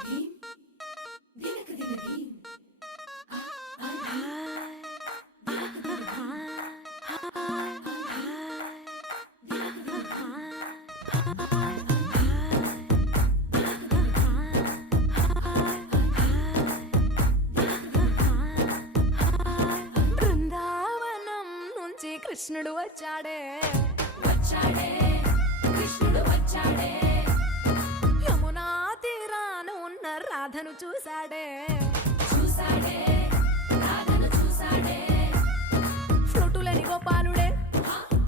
Theme దినక దిన theme ఆ ఆ ధీమ్ దినక దిన బృందావనం నుంచి కృష్ణుడు వచ్చాడే వచ్చాడే కృష్ణుడు వచ్చాడే యమునా తీరాన ఉన్న రాధను చూశాడే చూసాడే రాధను చూసాడే ఫ్లూటులని గోపాలుడే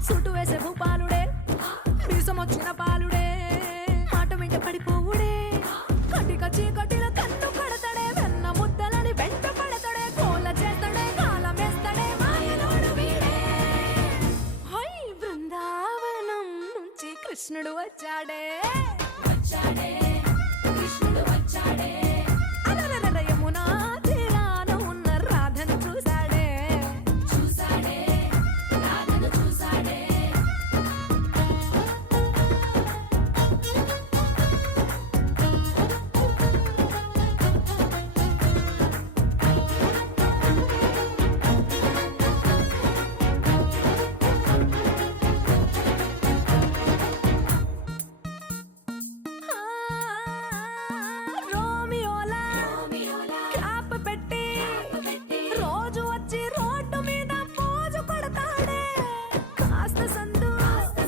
సుటు వేసే భూపాలుడే మీసమొచ్చిన పాలుడే మాట వెంట పడిపోవుడే కటిక చీకటిల కన్ను కడతాడే వెన్న ముద్దలని వెంట పడతాడే కోల చేస్తాడే కాలం వేస్తాడే మాయలోడు వీడే హై బృందావనం నుంచి కృష్ణుడు వచ్చాడే వచ్చాడే కృష్ణుడు వచ్చాడే అలరలర యమునా తీరాన ఉన్న రాధను చూశాడే చూసాడే రాధను చూసాడే రోమియోలా రోమియోలా క్యాప్ పెట్టి పెట్టి రోజు వచ్చి రోడ్డు మీద పోజు కొడతాడే కాస్త సందు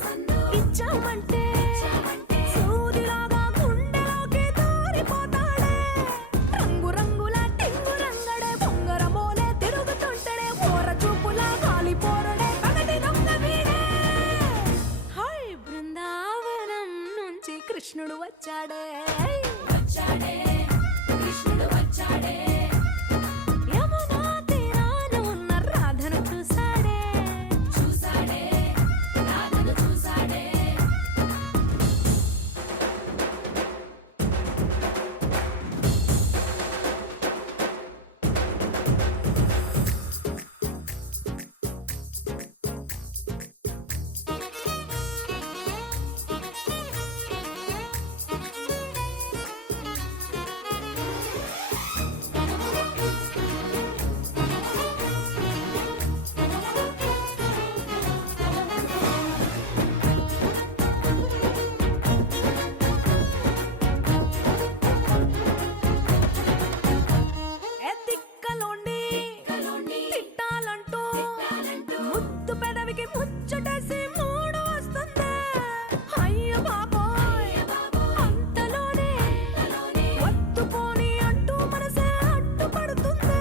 సందు ఇచ్చామంటే ఇచ్చామంటే సూదిలాగా గుండెలోకి దూరిపోతాడే రంగు రంగుల టింగు రంగడే బొంగరమోలే తిరుగుతుంటాడే ఓర చూపులా కాలిపోరడే పగటి దొంగ వీడే హై బృందావనం నుంచి కృష్ణుడు వచ్చాడే వచ్చాడే కృష్ణుడు వచ్చాడే యమునా తీరాన ఉన్న రాధను చూశాడే చూసాడే రాధను చూసాడే ఎత్తిక్కలోండి కలోని తిట్టాలంటూ తిట్టాలంటూ ముద్దు పెదవికి ముచ్చటేసి మూడు వస్తుంది అయ్య బాబోయ్ బాబోయ్ అంతలోనే కలోని వత్తుపోని అంటూ మనసే అడ్డుపడుతుంది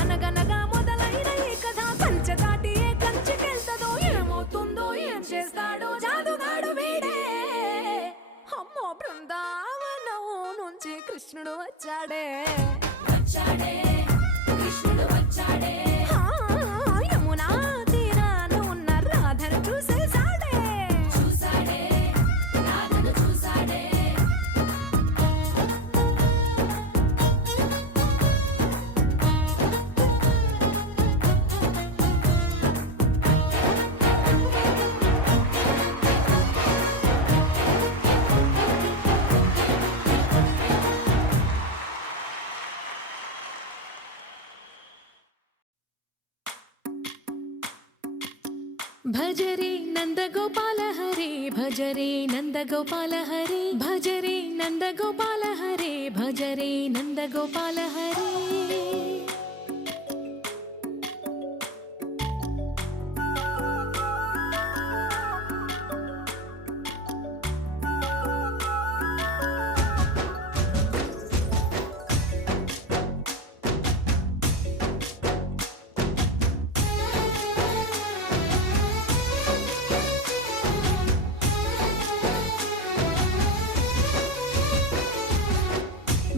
అనగనగా మొదలైన ఈ కథ కంచె దాటి ఏ కంచెకెళ్తదో ఏమవుతుందో ఏం చేస్తాడో జాదుగాడు వీడే అమ్మో బృందావనం నుంచి కృష్ణుడు వచ్చాడే వచ్చాడే కృష్ణుడు వచ్చాడే ఆ, యమునా తీరాన ఉన్న రాధను చూసేశాడే చూసాడే రాధను చూసాడే భజరే నందగోపాల హరే భజరే నందగోపాల హరే భజరే నందగోపాల హరే భజరే నందగోపాల హరే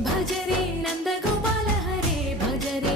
భజరే నందగోపాల హరే భజరే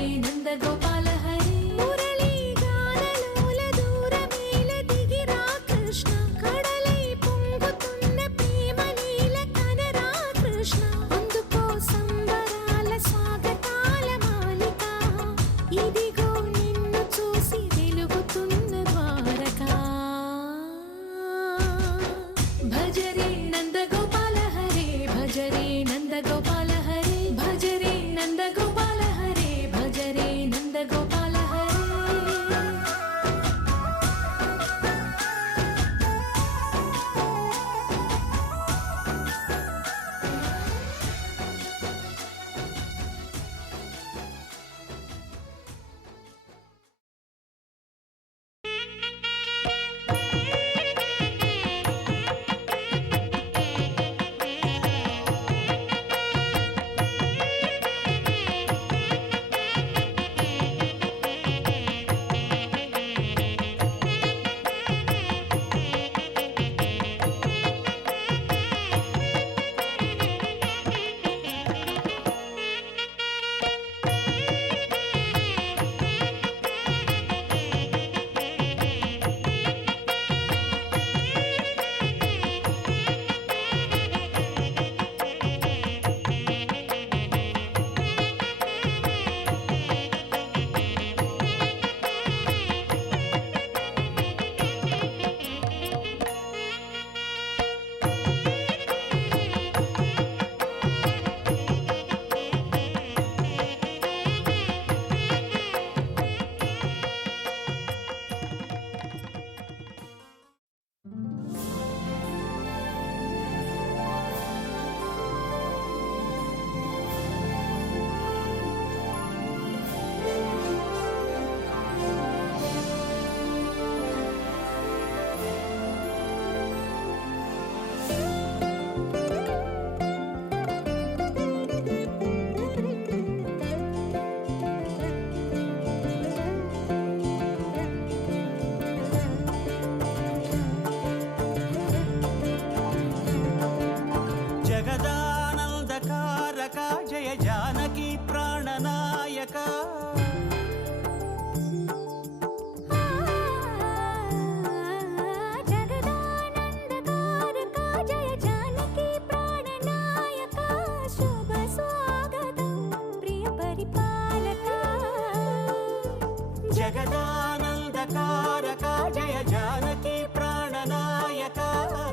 జగదానందకారక జయ జానకి ప్రాణనాయక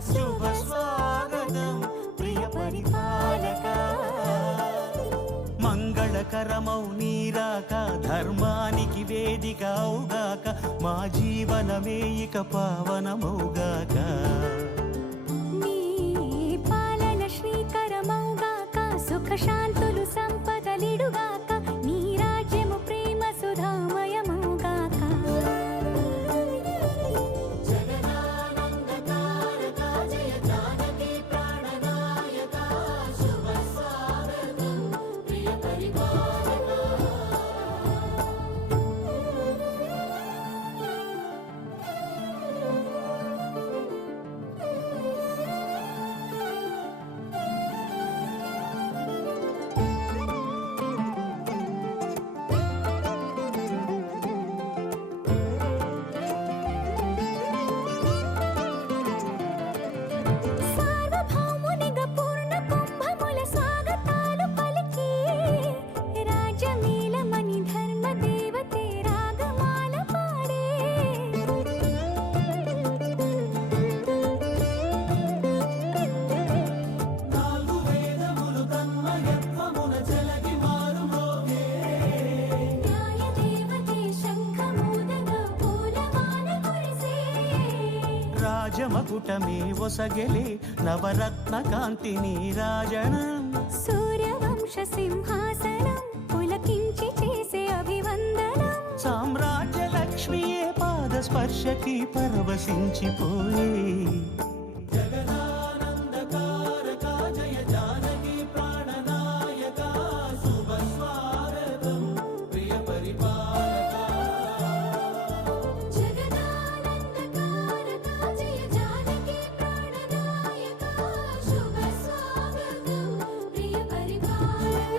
శుభ స్వాగతం ప్రియ పరిపాలక మంగళకరమౌ నీరాక ధర్మానికి వేదిక అవుగాక మా జీవనమే ఇక పావనమౌగాక నీ పాలన శ్రీకరమౌగాక సుఖ శాంతులు సంపదలిడుగాక నీ రాజ్యము ప్రేమ సుధామయమౌగాక జగదానందకారక జయ జానకి ప్రాణనాయక శుభ స్వాగతం ప్రియ పరిపాలక సార్వభౌమునిగా పూర్ణ కుంభముల స్వాగతాలు పలికి రాజమేళమణి ధర్మ దేవతే రాగమాల పాడే నాలుగు వేదములు తన్మయత్వమున చెలగి మారుమోగే న్యాయ దేవతే శంఖమూదగా పూలమాల కురిసే రాజమకుటమే ఒసగెలే నవరత్న కాంతి నీరాజనం సూర్యవంశ సింహాసనం పులకించి చేసే అభివందనం సామ్రాజ్య లక్ష్మియే పాద స్పర్శకి పరవశించిపోయే జగదానందకారక జయ జానకి ప్రాణనాయక శుభ స్వాగతం ప్రియ పరిపాలక జగదానందకారక జయ జానకి ప్రాణనాయక శుభ స్వాగతం ప్రియ పరిపాలక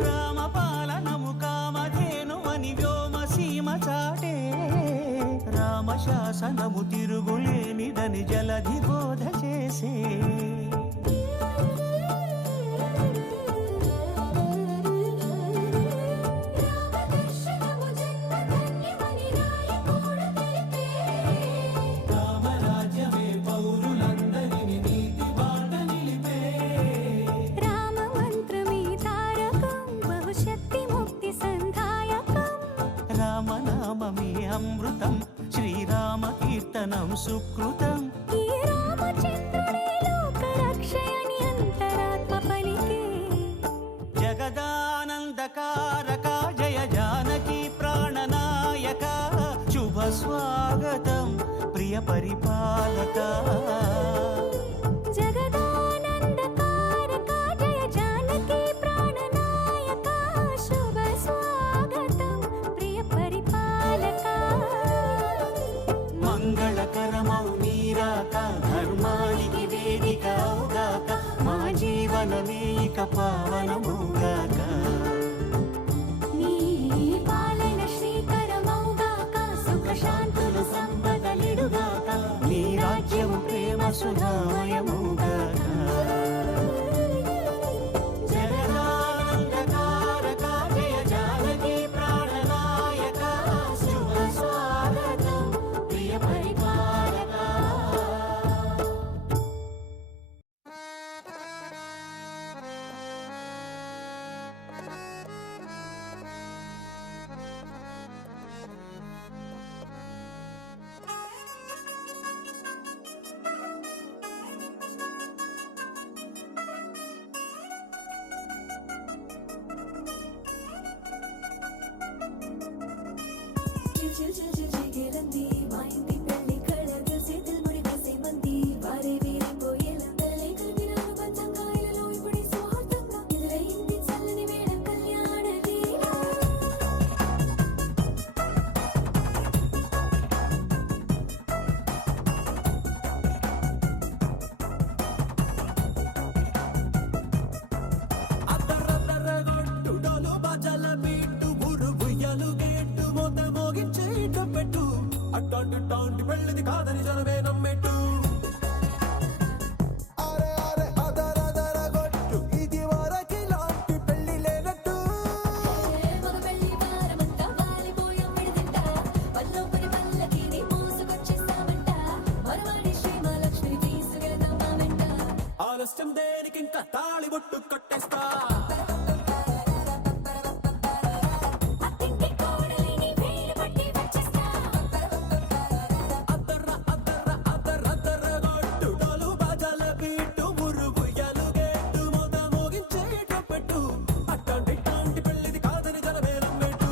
రామపాలనము కామధేనువని వ్యోమసీమ చాటే రామశాసనము తిరుగులేనిదని జలధి బోధ చేసే రామదర్శనము జన్మధన్యమని నాయకుడు తెలిపే రామరాజ్యమే పౌరులందరిని నీతి బాట నిలిపే రామమంత్రమే తారకం బహుశక్తి ముక్తి సంధాయకం రామనామమే అమృతం శ్రీరామ కీర్తనం సుకృతం ఈ రామచంద్రుడే లోకరక్షయని అంతరాత్మ పలికే జగదానందకారక జయ జానకి ప్రాణనాయక శుభ స్వాగతం ప్రియ పరిపాలక జగదానందకారక జయ జానకి ప్రాణనాయక శుభ స్వాగతం ప్రియ పరిపాలక మంగళకరమౌ నీరాక ధర్మానికి వేదిక అవుగాక మా జీవనమే ఇక పావనముగాక నీ పాలన శ్రీకరమౌగాక సుఖ శాంతులు సంపదలిడుగాక నీ రాజ్యము ప్రేమ సుధామయముగాక జగదానందకారక జయ జానకి ప్రాణనాయక శుభ స్వాగతం ప్రియ పరిపాలక ఆలస్యం దేనికి ఇంకా తాళిబొట్టు కట్టేస్తా అత్తింటి కోడలిని వేలు పట్టి వచ్చేస్తా అద్దర్ర అద్దర్ర అద్దర్ర అద్దర్ర గొట్టు డోలు బాజాల బీటు మురుగు ఎలుగెట్టు మొద మోగించేట పెట్టు అట్టాంటి ఇట్టాంటి పెళ్ళిది కాదని జనమేలం పెట్టు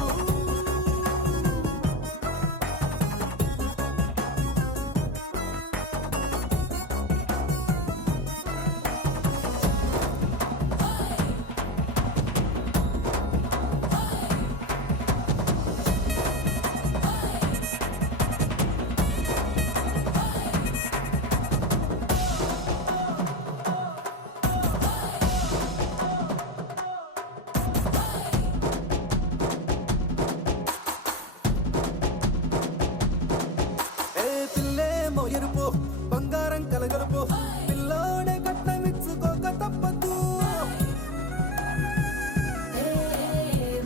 ఏ పిల్లేమో ఎరుపు బంగారం కలగలుపు పిల్లోడే కట్నమిచ్చుకోక తప్పదు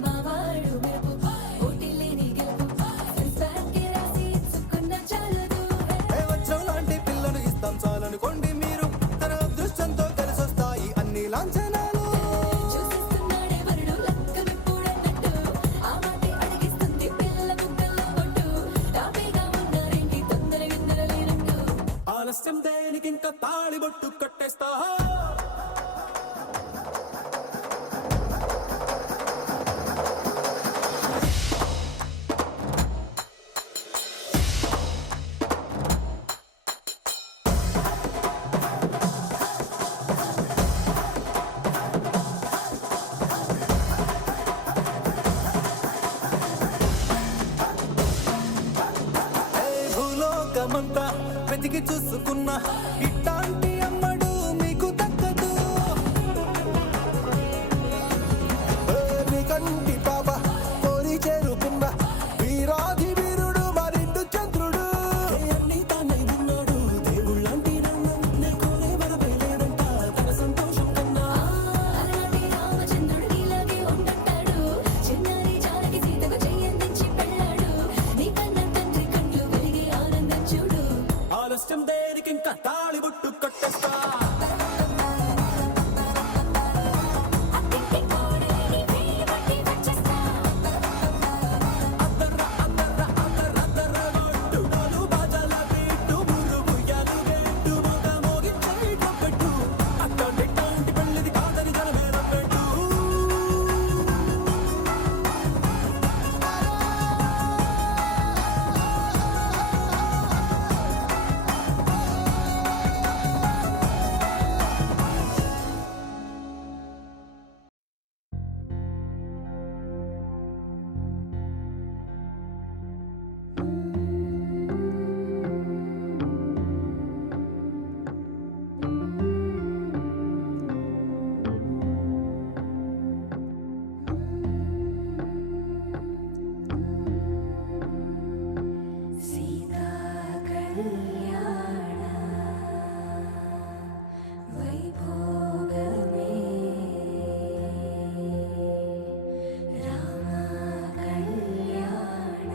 మావాడు మెరుపు ఓటిల్లేని గెలుపు సెన్సార్కి రాసి ఇచ్చుకున్న చాలదు ఏ వచ్చం లాంటి పిల్లను ఇస్తాం చాలనుకోండి మీరు తన అదృష్టంతో కలిసొస్తాయి అన్ని లాంఛనాలు చూసిస్తున్నాడే వరుడు లక్కమిప్పుడన్నట్టు ఆ మాటే అడిగిస్తుంది పిల్ల బుగ్గల్లో కొట్టు తాపీగా ఉన్నారేంటి తొందర విందర లేనట్టు ఆలస్యం దేనికి ఇంకా తాళిబొట్టు కట్టేస్తా భూలోకమంతా వెతికి చూసుకున్నా ఇట్టాంటి అమ్మడు మీకు దక్కదు మీ కంటి పాప కోరి చేరుకున్న వీరాధి వీరుడు మరిండు చంద్రుడు అన్ని తానై ఉన్నాడు దేవుళ్ళంటి నన్ను కోరే వరపై లేడంట తన సంతోషం కన్నా అలాంటి రామచంద్రుడు ఇలాగే ఉండంటాడు చిన్నారి జానకి సీతకు చెయ్యందించి పెళ్ళాడు నీ కన్న తండ్రి కళ్ళు వెలిగి ఆనందం చూడు ఆలస్యం దేనికి ఇంకా తాళిబొట్టు కట్టేస్తా అత్తింటి కోడలిని వేలు పట్టి వచ్చేస్తా అద్దర్ర అద్దర్ర అద్దర్ర అద్దర్ర గొట్టు డోలు బాజాల బీటు మురుగు ఎలుగెట్టు మొద మోగించేట పెట్టు అట్టాంటి ఇట్టాంటి పెళ్ళిది కాదని జనమేలం పెట్టు సీతా కళ్యాణ వైభోగమే రామ కళ్యాణ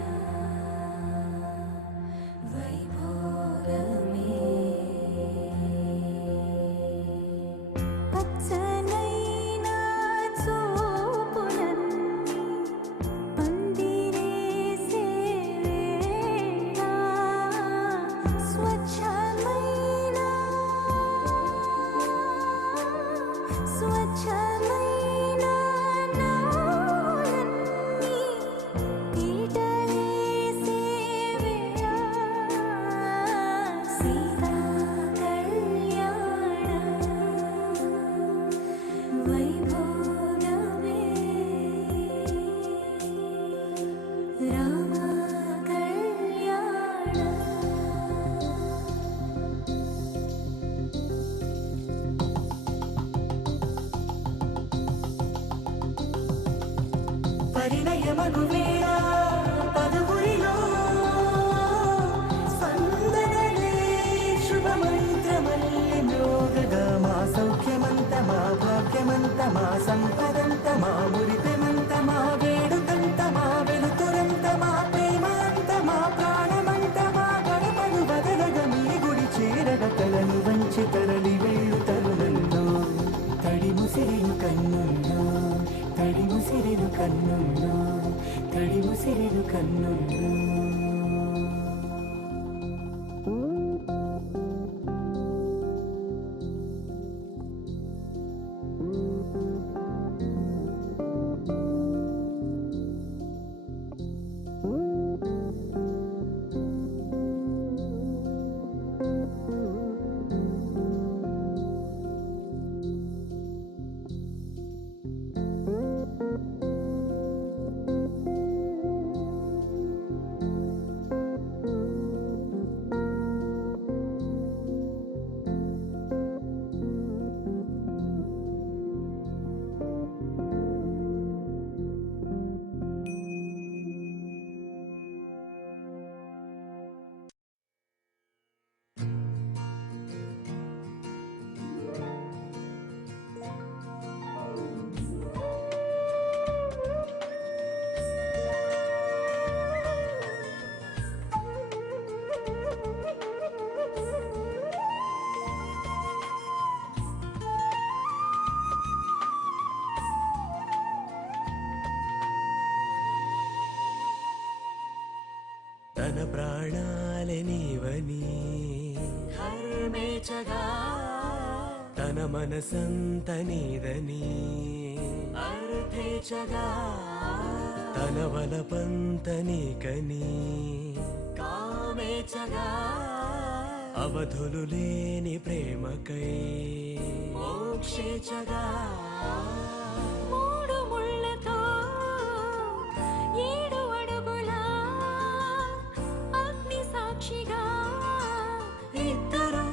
వైభోగమే పచ్చనైనా చూపులన్నీ పందిరేసే వేళ స్వచ్ఛమైన నాయన్ని పీటలేసే వేళ సీతా కళ్యాణ వైభోగమే రామ కళ్యాణ పరిణయమగు వేళ పదవురిలో సందనలే శుభమంత్రమల్లి మ్రోగగా మా సౌఖ్యమంత మా భాగ్యమంత మా సంపదంత మా మురిపెమంత మా వేడుకంత మా వెలుతురంత మా ప్రేమంత మా ప్రాణమంత మా గడపను బదలగ మీ గుడి చేరగ తలను వంచి తరలి వెళ్ళు తరుణంత విసిరెను కన్నుల్లో. తన ప్రాణాలే నీవని హర్మేచగా, తన మనసంత నీదని అర్థేచగా, తన వలపంత నీకని కామేచగా, అవధులు లేని ప్రేమకై మోక్షేచగా. మూడు ముళ్ళతో 7 అడుగుల అగ్ని సాక్షిగా, ఇద్దరు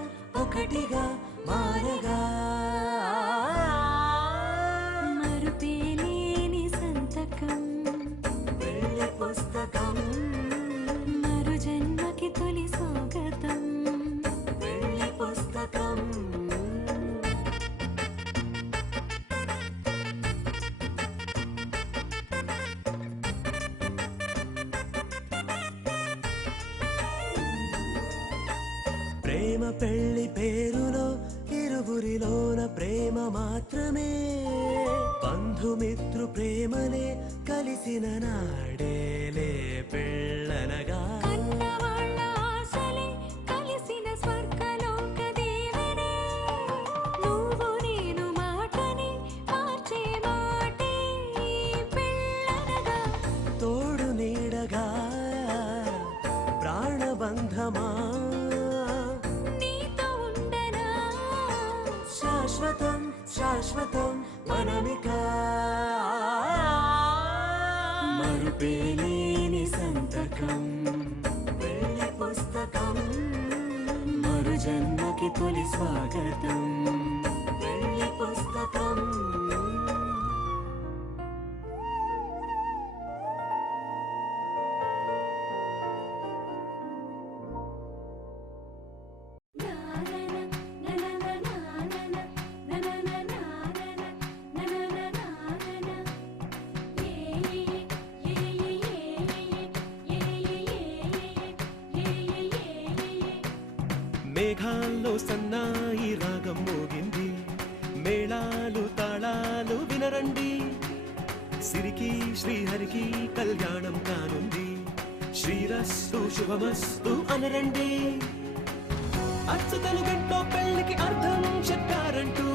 ఒకటిగా మారగా, మరుపేలేని సంతకం, పెళ్లి పుస్తకం, మరు జన్మకి తొలి స్వాగతం. పెళ్లి పుస్తకం. ప్రేమ పెళ్లి పేరులో ఇరువురిలోన ప్రేమ మాత్రమే, బంధుమిత్రు ప్రేమనే కలిసిన నాడేలే పెళ్ళనగా. కన్నవాళ్ళ ఆశలే కలిసిన స్వర్గలోక దేవనే, నువ్వు నేను మాటని మార్చే మాటే పెళ్ళనగా. తోడు నీడగా ప్రాణబంధమా, నీతో ఉండనా శాశ్వతం శాశ్వతం మనమిక. మరుపేలేని సంతకం, పెళ్లి పుస్తకం, మరు జన్మకి తొలి స్వాగతం. పెళ్లి పుస్తకం. మేఘాల్లో సన్నాయి రాగం మోగింది, మేళాలు తాళాలు వినరండి, సిరికి శ్రీహరికి కళ్యాణం కానుంది, శ్రీరస్తు శుభమస్తు అనరండి. అచ్చతలు గంటో పెళ్లికి అర్థం చెప్పారంటూ,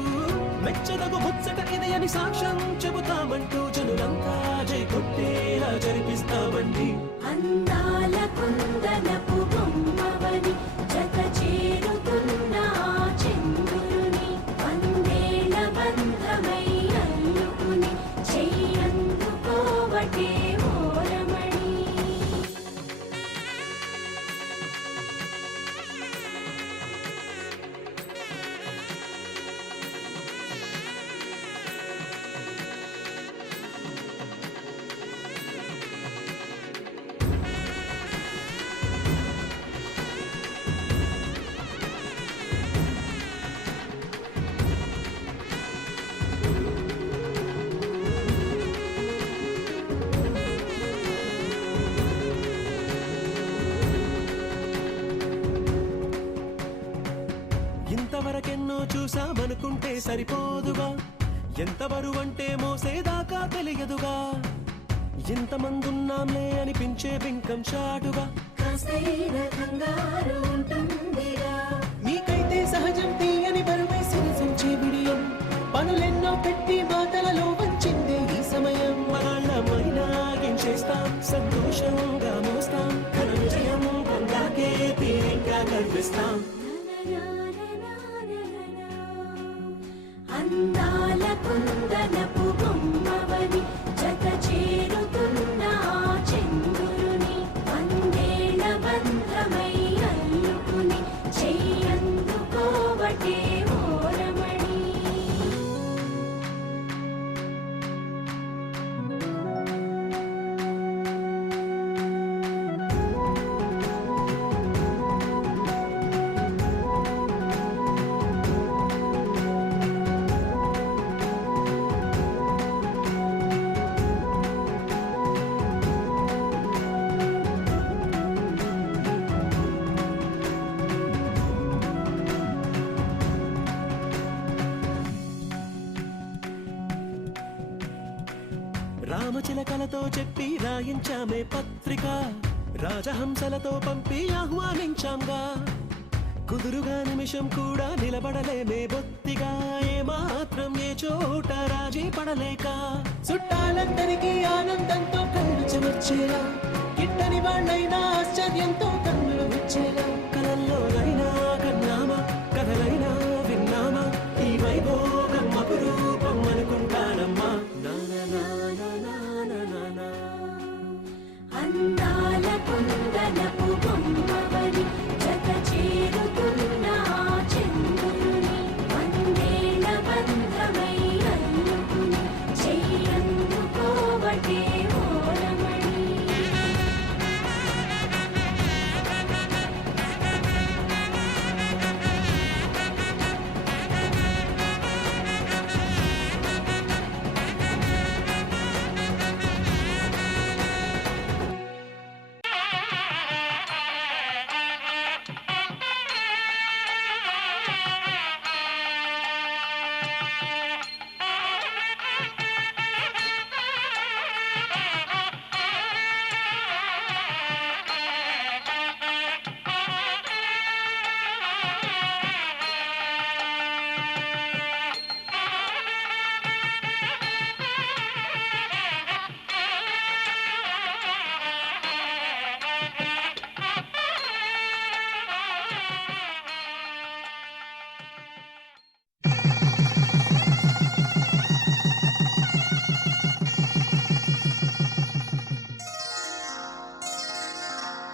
మెచ్చదగు ముచ్చట ఇది అని సాక్ష్యం చెబుతామంటూ, జనులంతా జై కొట్టేలా జరిపిస్తామండి. అందాల కుందనపు బొమ్మవని జత చేరుతున్న చంద్రుని, వందేళ్ల బంధమై అల్లుకుని చెయ్యందుకోవటే ఓరమణి. ఇంతవరకెన్నో చూసామనుకుంటే సరిపోదుగా, ఎంత బరువంటే మోసేదాకా తెలియదుగా, ఇంతమందున్నాంలే అనిపించే బింకం చాటుగా కాస్తైన కంగారు ఉంటుందిగా నీకైతే సహజం తీయని బరువేసిన సంచే బిడియం పనులెన్నో పెట్టి మాటలలో వంచిందే ఈ సమయం వాళ్ళమైనా చేస్తాం సంతోషంగా మోస్తాం ఘన విజయం పొందాకే తీరిగ్గా కనిపిస్తాం అందాల కుందనపు బొమ్మవని జత చేరుతున్న ఆ చంద్రుని వందేళ్ల బంధమై అల్లుకుని చెయ్యందుకోవటే ఓరమణి రామచిలకలతో చెప్పి రాయించామే పత్రిక రాజహంసలతో పంపి ఆహ్వానించాంగా కుదురుగా నిమిషం కూడా నిలబడలేమే బొత్తిగా ఏమాత్రం ఏ చోట రాజీ పడలేక చుట్టాలందరికీ ఆనందంతో కళ్ళు చెమర్చేలా గిట్టని వాళ్ళైనా ఆశ్చర్యంతో కన్నులు వచ్చేలా కలల్లోనైనా కన్నామా కథలైనా విన్నామా ఈ వైభోగం అపురూపం అనుకుంటానమ్మా అందాల కుందనపు బొమ్మవని జత చేరుతున్న ఆ చంద్రుని వందేళ్ల బంధమై అల్లుకుని చెయ్యందుకోవటే ఓరమణి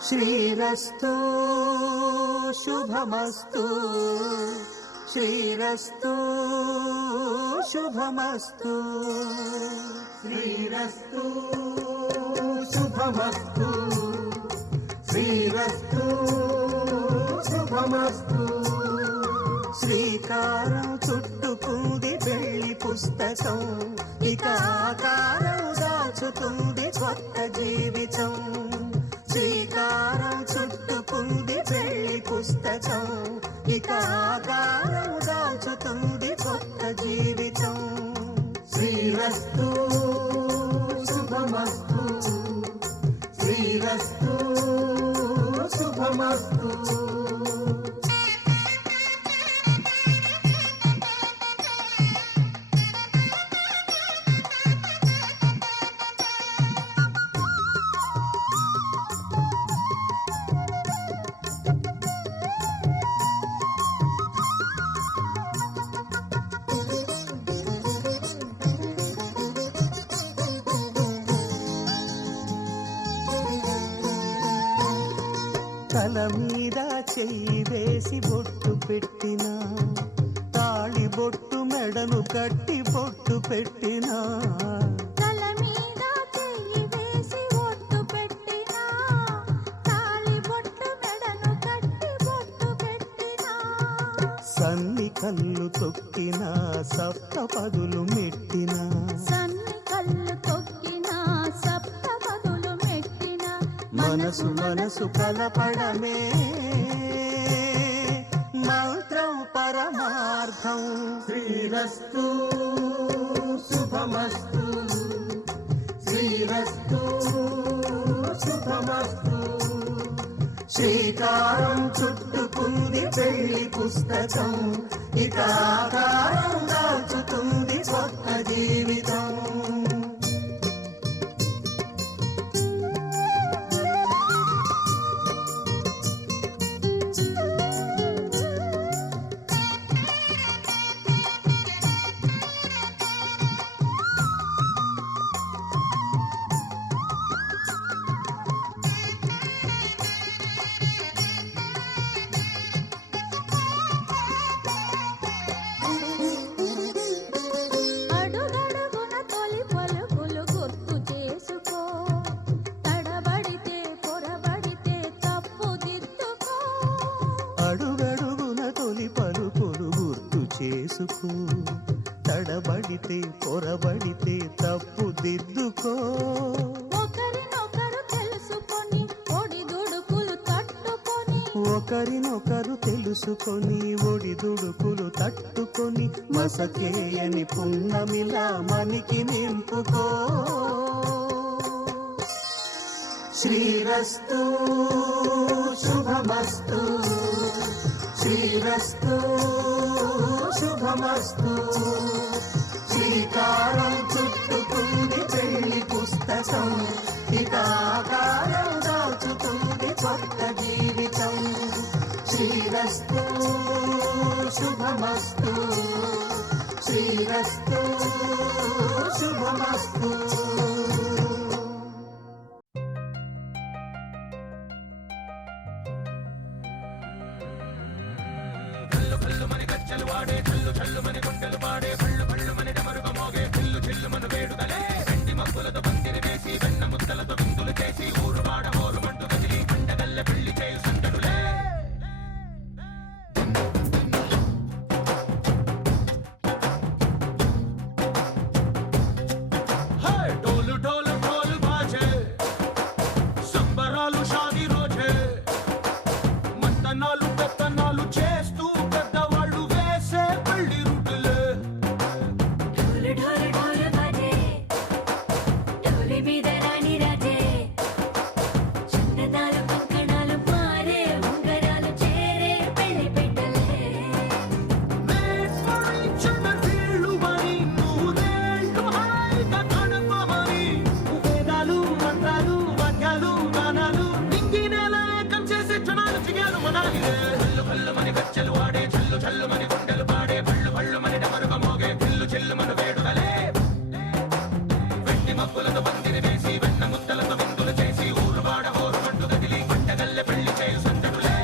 శ్రీరస్తు శుభమస్తు శ్రీరస్తు శుభమస్తు శ్రీరస్తు శుభమస్తు శ్రీరస్తు శుభమస్తు శ్రీకారం చుట్టుకుంది పెళ్లి పుస్తకం ఇక ఆకారం దాచుతుంది కొత్త జీవితం శ్రీకారం చుట్టుకుంది పెళ్లి పుస్తకం ఇక ఆకారం దాచుతుంది కొత్త జీవితం శ్రీరస్తు శుభమస్తు శ్రీరస్తు శుభమస్తు తల మీద చెయ్యి వేసి బొట్టు పెట్టినా తాళి బొట్టు మెడను కట్టి బొట్టు పెట్టినా తల మీద చెయ్యి వేసి బొట్టు పెట్టినా తాళి బొట్టు మెడను కట్టి బొట్టు పెట్టినా సన్ని కళ్ళు తొక్కినా సప్త పదులు మెట్టినా సన్ని కళ్ళు తొక్కినా సప్త పదులు మెట్టినా మనసు మనసు కలపడమే మంత్రం పరమార్థం శ్రీరస్తు శుభమస్తు శ్రీ శ్రీరస్తు శుభమస్తు. శ్రీకారం చుట్టుకుంది పెళ్లి పుస్తకం, ఇక ఆకారం దాల్చుతుంది కొత్త జీవితం. అడుగడుగున తొలి పలుకులు గుర్తు చేసుకో, తడబడితే పొరబడితే తప్పు దిద్దుకో. అడుగడుగున తొలి పలుకులు గుర్తు చేసుకో, తడబడితే పొరబడితే తప్పు దిద్దుకో. ఒకరినొకరు తెలుసుకొని ఒడిదుడుకులు తట్టుకొని, ఒకరినొకరు తెలుసుకొని ఒడిదుడుకులు తట్టుకొని మసకేయని పున్నమిలా మనికి నింపుకో. శ్రీరస్తు శుభమస్తు, శ్రీరస్తు శుభమస్తు. శ్రీకారం చుట్టుకుంది పెళ్లి పుస్తకం, ఇక ఆకారం దాచుతుంది కొత్త జీవితం. శ్రీరస్తు శుభమస్తు, శ్రీరస్తు శుభమస్తు. ढोल ढोल ढोल बाजे సంబరాలు షాదీ రోజే మంతనాలు పెత్తనాలు చేస్తూ పెద్దవాళ్ళు వేసే పెళ్లి రుటులే ढोल ढोल ढोल बाजे ढोली మీద రాణి రాజే చందనాలు కంకణాలు మారే ఉంగరాలు చేరే పెళ్లి పెట్టలే చిన్న వీళ్ళు మరి నూరేళ్ళు హాయిగా గడపమని వేదాలు మంత్రాలు వాక్యాలు గానాలు నింగినేల ఏకం చేసే క్షణాలు చిగాలు మనాలిలే కళ్ళు కళ్ళు మని గచ్చలు వాడే చల్లు చల్లు మని గుండెలు పాడే పళ్ళు పళ్ళు మని డమరుగ మోగే చిల్లు చిల్లు మన వేడుదలే వెండి మబ్బులతో పందిరి వేసి వెన్న ముద్దలతో విందులు చేసి ఊరు వాడ హోరు మంటు కదిలి పంటగల్లె పెళ్లి చేయు సందడులే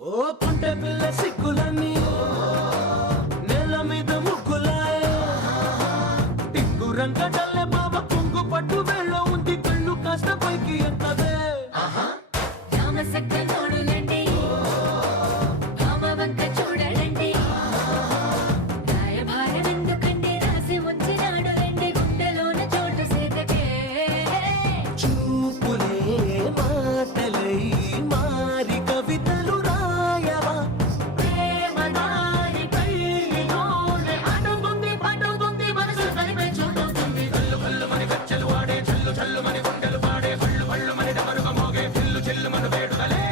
ఓ పుంటె పిల్ల సిక్కులన్నీ నేల మీద ముగ్గులాయ టింగు రంగడల్లె బాబ కుంగు పట్టు వేళ్ళ ఉంది కళ్ళు కాస్త పైకి ఎత్తదే రామసక్క నోడులండి భామ వంక చూడడండి రాయభారం ఎందుకండి రాసి ఉంచినాడు రండి గుండెలోన చోటు సేతకే చూపులే మాటలై మారి కవితలు రాయవా ప్రేమ దారి పెళ్లిలోనే అడుగుంది పట్టుకుంది మనసు కలిపే చూస్తుంది కళ్ళు కళ్ళు మని గచ్చలు వాడే చల్లు చల్లు మని గుండెలు పాడే పళ్ళు పళ్ళు మని డమరుగ మోగే చిల్లు చిల్లు మన వేడుదలే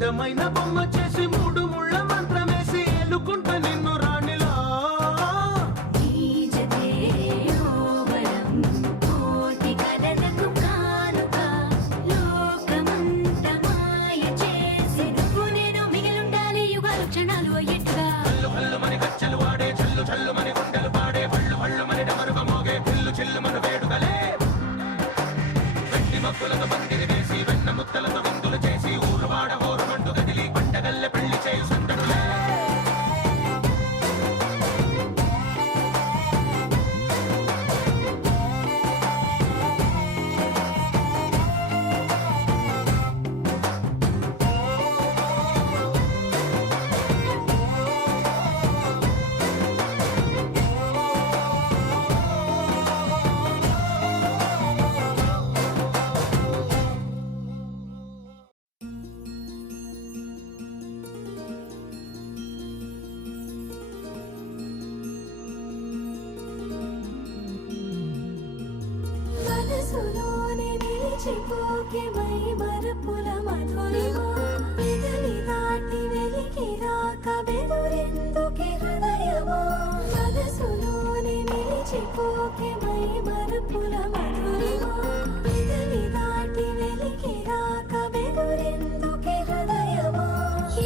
అడ్డమైన బొమ్మ చేసి మూడు ముళ్ళ మంత్రమేసి ఎలుకుంట నిన్ను రాణిలా కోటి కథలకు కానుక లోకమంత మాయ చేసి నువ్వు నేను మిగిలుండాలి యుగాలు క్షణాలు అయ్యేట్టుగా కళ్ళు కళ్ళు మని కచ్చలు వాడే చల్లు చల్లు మని గుండెలు పాడే పళ్ళు పళ్ళు మని డమరుగా మోగే పిల్లు చిల్లు మన వేడుకలే వెండి మబ్బులతో పందిరి వేసి వెన్న ముత్తలతో విందులు చేసి ఊరు వాడ ఊరు మంటు కదిలి పంటగల్లె పెళ్లి చేయు సందడులే మనసులోనే నిలిచిపోకే మై మరపుల మధురిమా పెదవి దాటి వెలికి రాక బెదురెందుకే హృదయమా మనసులోనే నిలిచిపోకే మై మరపుల మధురిమా పెదవి దాటి వెలికి రాక బెదురెందుకే హృదయమా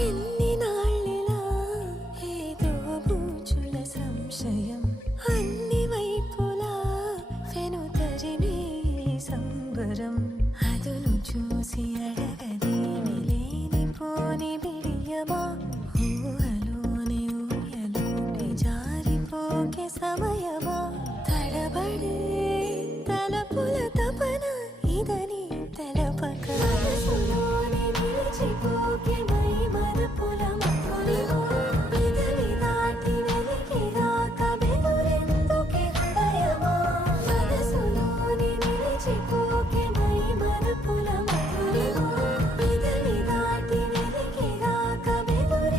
ఎన్ని నాళ్ళిలా ఏదో బూచుల సంశయం అన్ని వైపులా వెనుతరిమే సంబరం అదును చూసి అడగదేమి లేనిపోని బిడియమా ఊహలోని ఊయలోకి జారిపోకే సమయమా తడబడే తలపుల తపన ఇదని తెలపక మనసులోని నిలిచిపోకే మై మరపుల మధురిమా పెదవి దాటి వెలికి రాక బెదురెందుకే హృదయమా మనసులోని నిలిచిపోకే మై మరపుల మధురిమా పెదవి దాటి వెలికి రాక బెదురెందుకే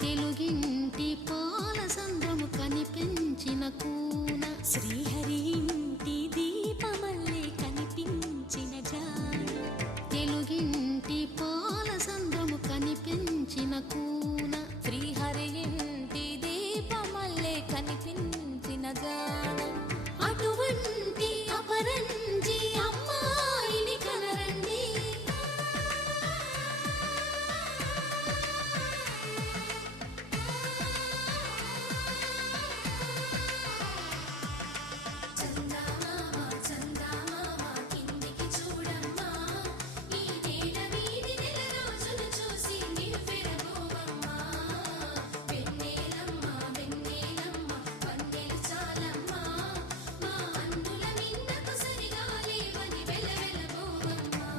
తెలుగింటి పాల సంద్రము కనిపించిన కూన శ్రీహరి ఇంటి దీపమల్లే కనిపించిన జాడు తెలుగింటి పాల సంద్రము కనిపించిన కూన శ్రీహరి ఇంటి దీపమల్లే కనిపించిన జాడు అటువంటి అపరంజి అమ్మాయిని కనరండి చందమామ చందమామ కిందికి చూడమ్మా ఈ నేల వీధి నెల రోజులు చూసి నివ్వెరబోవమ్మా వెన్నెలమ్మ వెన్నెలమ్మ వన్నెలు చాలమ్మా మా అందుల మిన్నకు సరిగా లేవని వెలవెలబోవమ్మా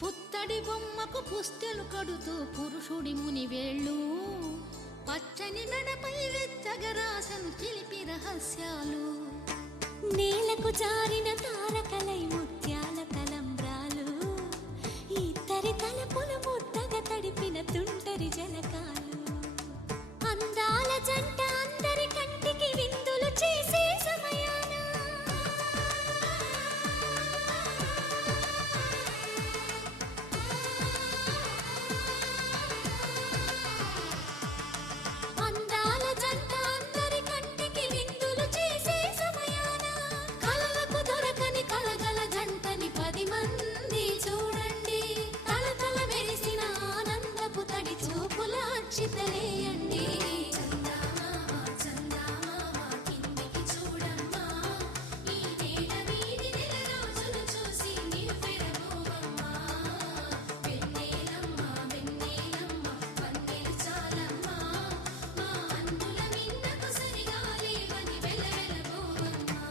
పుత్తడి బొమ్మకు పుస్తెలు కడుతూ పురుషుడి ముని వేళ్ళు పచ్చని మెడపై వెచ్చగరాసను చిలిపి రహస్యాలు నేలకు జారిన తారకలై ముత్యాల తలంబ్రాలు ఇద్దరి తలపులు ముద్దగా తడిపిన తుంటరి జలకాలు అందాల జంట అందరి కంటికి విందులు చేసే సమయాన అందాల జంట అందరి కంటికి విందులు చేసే సమయాన కలలకు దొరకని కలగల జంటని 10 మంది చూడండి తలతల మెరిసిన ఆనందపు తడి చూపుల అక్షితలేయండి చందమామ చందమామ కిందికి చూడమ్మా ఈ నేల వీధి నెల రోజులు చూసి నివ్వెరబోవమ్మా వెన్నెలమ్మ వెన్నెలమ్మ వన్నెలు చాలమ్మా మా అందుల మిన్నకు సరిగా లేవని వెలవెలబోవమ్మా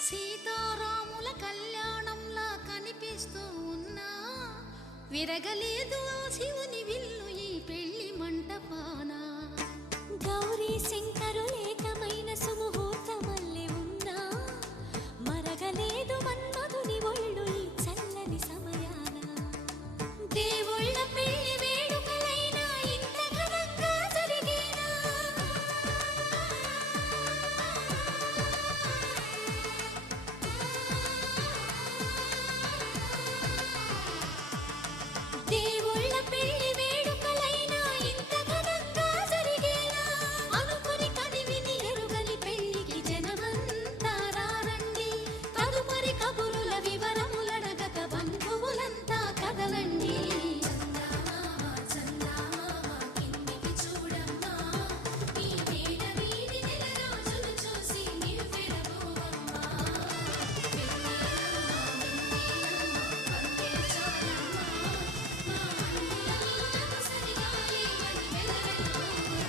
సీతారాముల కళ్యాణంలా కనిపిస్తూ ఉన్నా విరగలేదు ఆ శివుని విల్లు ఈ పెళ్లి మంటపాన గౌరీ శంకరులేకమైన సుముహూర్తమల్లె ఉన్నా మరగలేదు మన్మధుని ఒళ్ళు ఈ చల్లని సమయాన దేవుళ్ళ పెళ్లి వేడుకలైనా ఇంత ఘనంగా జరిగేనా దేవుళ్ళ పెళ్లి వేడుకలైనా ఇంత ఘనంగా జరిగేనా అనుకుని కదివిని ఎరుగని పెళ్లికి జనమంతా రారండి తదుపరి కబురుల వివరములడగక బంధువులంతా కదలండి చందమామ చందమామ కిందికి చూడమ్మా ఈ నేల వీధి నెల రోజులు చూసి నివ్వెరబోవమ్మా వెన్నెలమ్మ వెన్నెలమ్మ వన్నెలు చాలమ్మా మా అందుల మిన్నకు సరిగా లేవని వెలవెలబోవమ్మా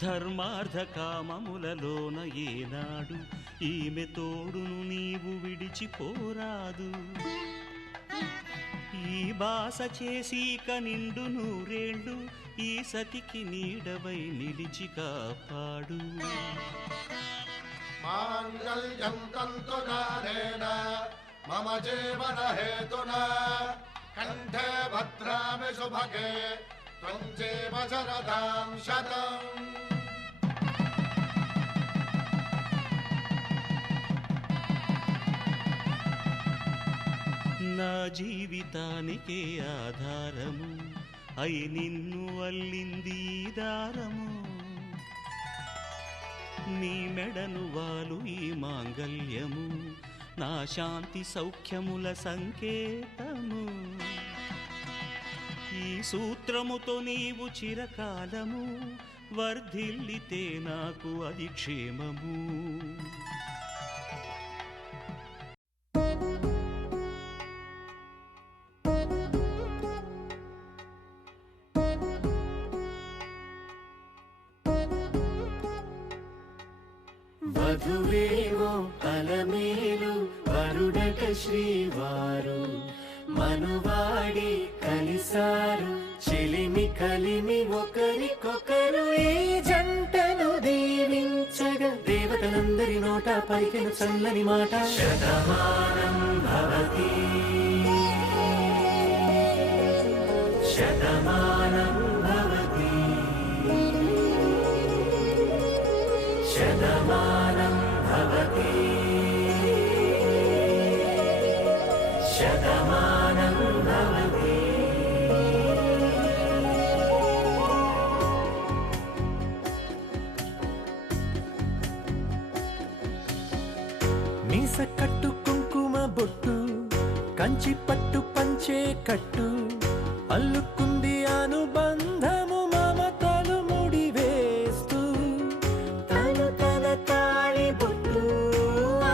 ధర్మార్థ కామములలోన ఏనాడు ఈమె తోడును నీవు విడిచిపోరాదు. ఈ బాస చేసి నిండు నూరేళ్ళు ఈ సతికి నీడవై నిలిచి కాపాడు. మాంగళ్యం తంతునానేన మమ జీవన హేతునా కంఠే భద్రామి శుభగే త్వం జీవ శరదాం శతం. నా జీవితానికే ఆధారము అయి నిన్ను అల్లింది దారము. నీ మెడను వాలు ఈ మాంగల్యము నా శాంతి సౌఖ్యముల సంకేతము. ఈ సూత్రముతో నీవు చిరకాలము వర్ధిల్లితే నాకు అది క్షేమము. వధువేమో అలమేలు వరుడట శ్రీవారు మనువాడి కలిసారు చెలిమి కలిమి ఒకరికొకరు ఈ జంటను దీవించగా దేవతలందరి నోట పలికిన చల్లని మాట శతమానం భవతి శతమానం భవతి శతమానం భవతి శతమానం భవతి. మీస కట్టు కుంకుమ బొట్టు కంచి పట్టు పంచే కట్టు అల్లుకుంది అనుబంధము మమతలు ముడివేస్తూ తను తన తాళి బొట్టు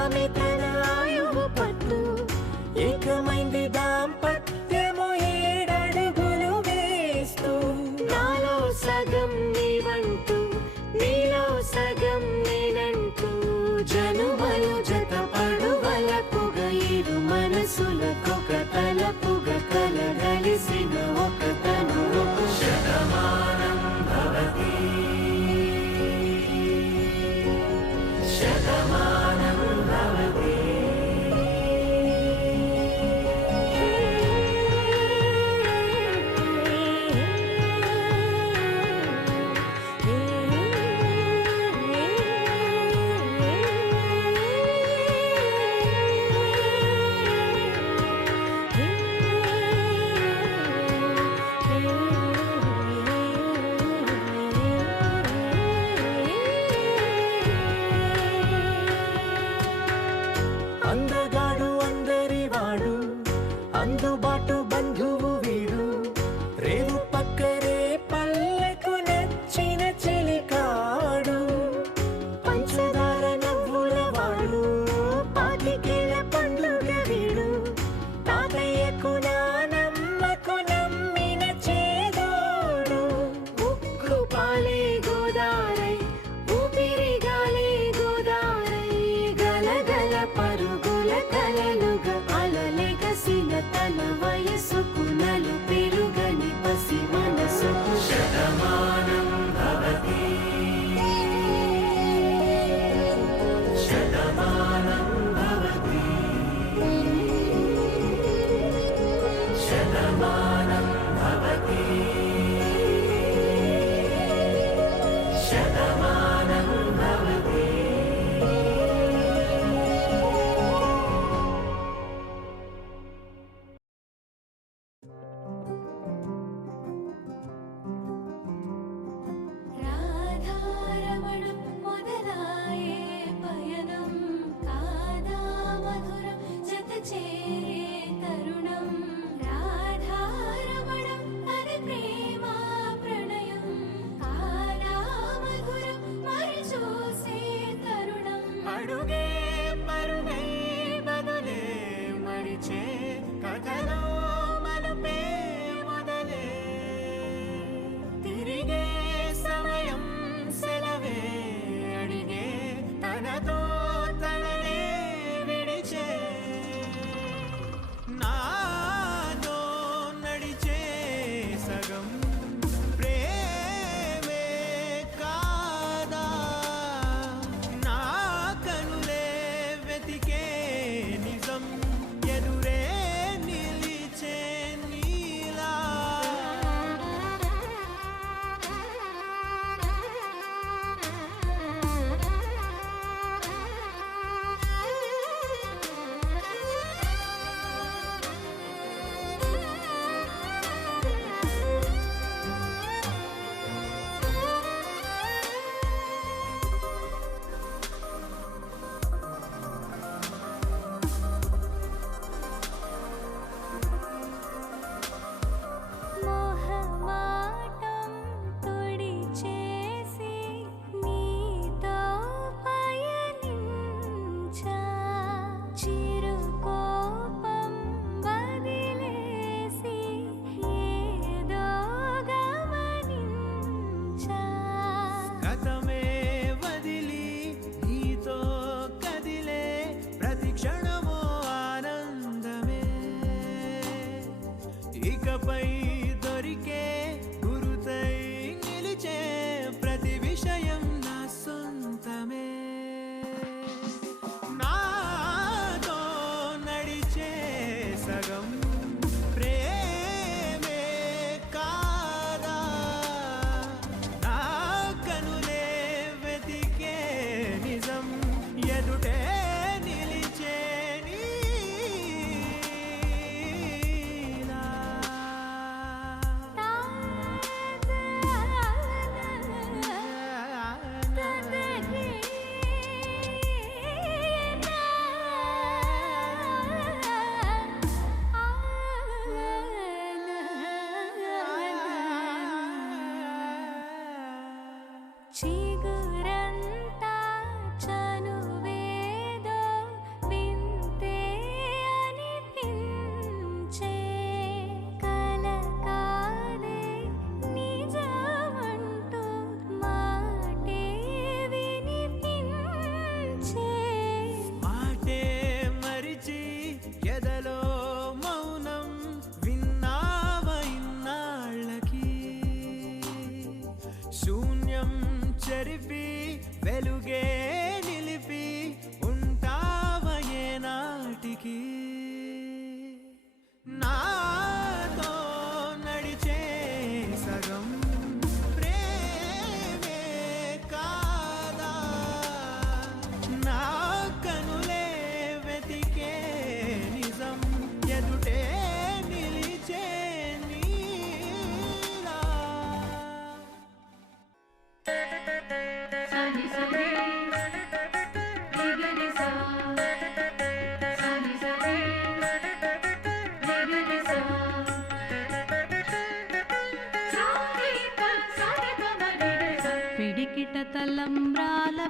ఆమె తన ఆయువు పట్టు ఏకమైంది దాంపత్యము 7 అడుగులు వేస్తూ నాలో సగం నీవంటూ నీలో సగం నేనంటూ జనుమలు జత పడువలపుగ ఇరు మనసులకొక తలపుగ కలగలిసిన ఒక తను శతమానం భవతి శతమానం భవతి. అందగాడు అందరి వాడు అందుబాటు బంధువు వీడు రేవు పక్కరే పల్లెకు నచ్చిన చెలికాడు పంచదార నవ్వుల వాడు పాతికేల పండ్లుగ వీడు తాతయ్యకు నానమ్మకు నమ్మిన చేదోడు ఉక్కు పాలే గోదారై ఊపిరిగాలే గోదారై గలగల పరుగుల కలలుగా అలలెగసిన తన వయసుకు నలు పెరుగని పసి మనసుకు శతమానం భవతి శతమానం భవతి శతమానం భవతి శతమానం భవతి. రాధారమణం మొదలాయే పయనం కాదా మధురం జత చేరే తరుణం రాధారమణం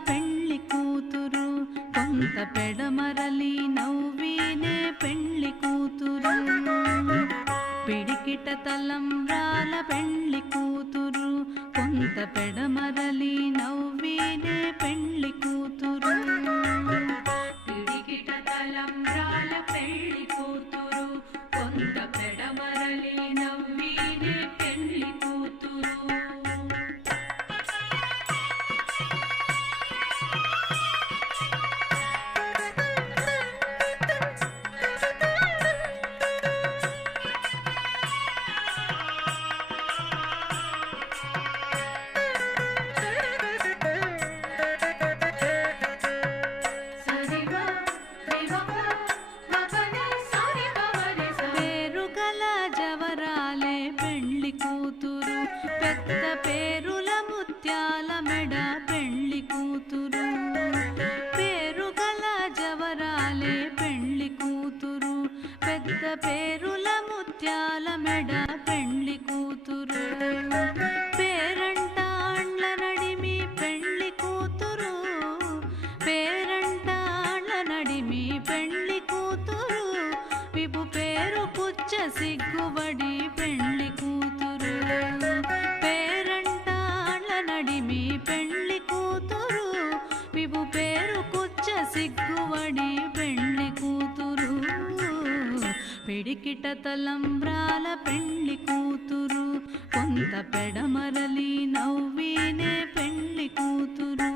పెళ్లి కూతురు కొంత పెడమరలి నవ్వినే పెళ్లి కూతురు పిడికిట తలంబ్రాల పెళ్లి కూతురు కొంత పెడమరలి నవ్వినే పెళ్లి కూతురు పిడికిట తలంబ్రాల పెళ్లి కూతురు కొంత పెడమరలి నవ్వినే పెళ్లి కూతురు పేరుగల జవరాలే పెళ్లి కూతురు పెద్ద పేరుల ముత్యాల మెడ పెళ్లి కూతురు పేరుగల జవరాలే పెళ్లి కూతురు పెద్ద పేరుల ముత్యాల మెడ పెళ్లి కూతురు పేరంటాండ్ల నడిమి పెళ్లి కూతురు పేరంటాండ్ల నడిమి పెళ్లి కూతురు విపు పేరు పుచ్చ సిగ్గుబడి పెళ్లి కూతురు పేరంటాండ్ల నడిమి పెళ్లి కూతురు విపు పేరు కుచ్చ సిగ్గుబడి పెళ్లి కూతురు పిడికిట తలంబ్రాల పెళ్లి కూతురు కొంత పెడమరలి నవ్వినే పెళ్లి కూతురు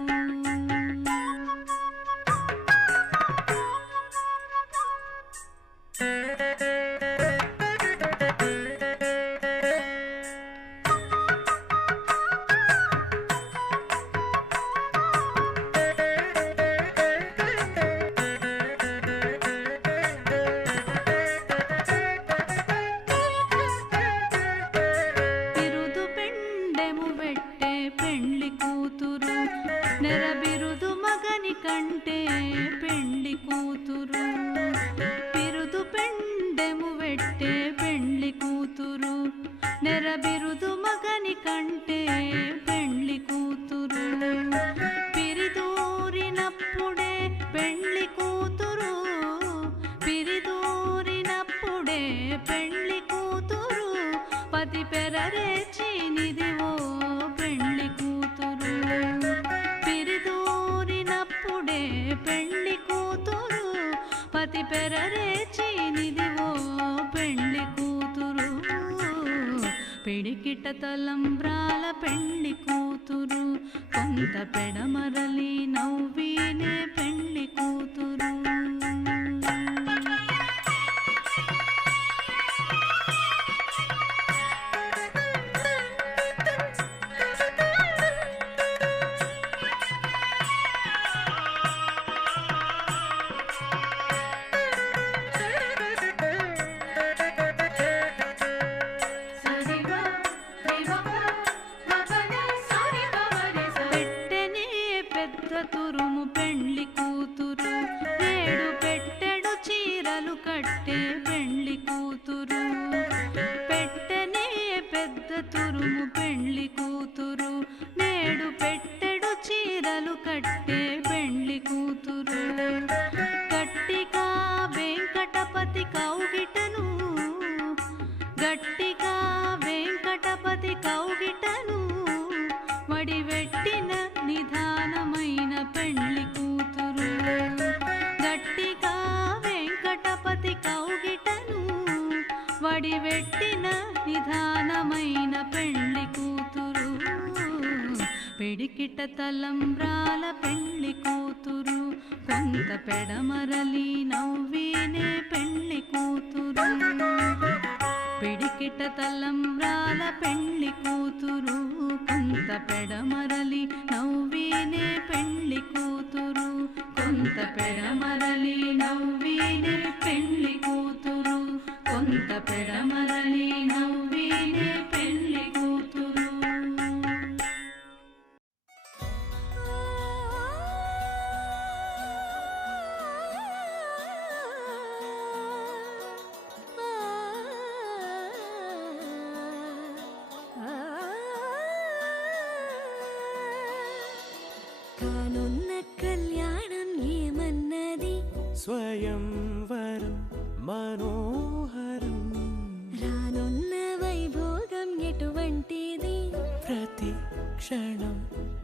బిరుదు పెండెము పెట్టే పెళ్లి కూతురు నెర బిరుదు మగని కంటే పెళ్లి కూతురు బిరుదు పెండెము పెట్టే పెళ్లి కూతురు నెర బిరుదు మగని కంటే పెళ్లి కూతురు పిరిదూరినప్పుడే పెళ్లి కూతురు పిరిదూరినప్పుడే పెళ్లి కూతురు పతి పెరరేచినిదివో పెళ్లి కూతురు పిరిదూరినప్పుడే పెళ్లి కూతురు పతి పెరరేచినిదివో పెళ్లి కూతురు పిడికిట తలంబ్రాల పెళ్లి కూతురు కొంత పెడమరలి నవ్వినే పెళ్లి కూతురు పెట్టెనే పెద్ద తురుము పెళ్లి కూతురు నేడు పెట్టెడు చీరలు కట్టే పెళ్లి కూతురు పెట్టెనే పెద్ద తురుము పెళ్లి కూతురు నేడు పెట్టెడు చీరలు కట్టే పెళ్లి కూతురు గట్టిగా వెంకటపతి కౌగిటను గట్టిగా వెంకటపతి కౌగిటను వడివెట్టిన నిదానమైన పెళ్లి కూతురు గట్టిగా వెంకటపతి కౌగిటను వడివెట్టిన నిదానమైన పెళ్లి కూతురు పిడికిట తలంబ్రాల పెళ్లి కూతురు కొంత పెడమరలి నవ్వినే పెళ్లి కూతురు పిడికిట తలంబ్రాల పెళ్లి కూతురు కొంత పెడమరలి నవ్వినే పెళ్లి కూతురు కొంత పెడమరలి నవ్వినే పెళ్లి కూతురు కొంత పెడమరలి నవ్వినే పెళ్లి కూతురు కానున్న స్వయంవరం మనోహరం రానున్న వైభోగం ఎటువంటిది ప్రతి క్షణం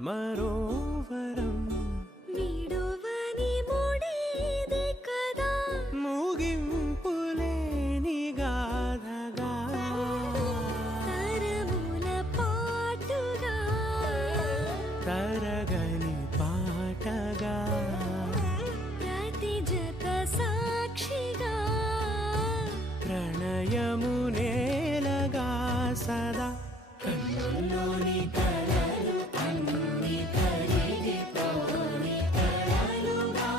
మరోవరం వీడువని మూడేది కదా ముగింపులేని గాథగా తరముల పాటుగా తరగని పాటగా ప్రతి జత సాక్షిగా ప్రణయము నేలగా సదా కన్నుల్లోని కలలు అన్ని కరిగిపోని కలలుగా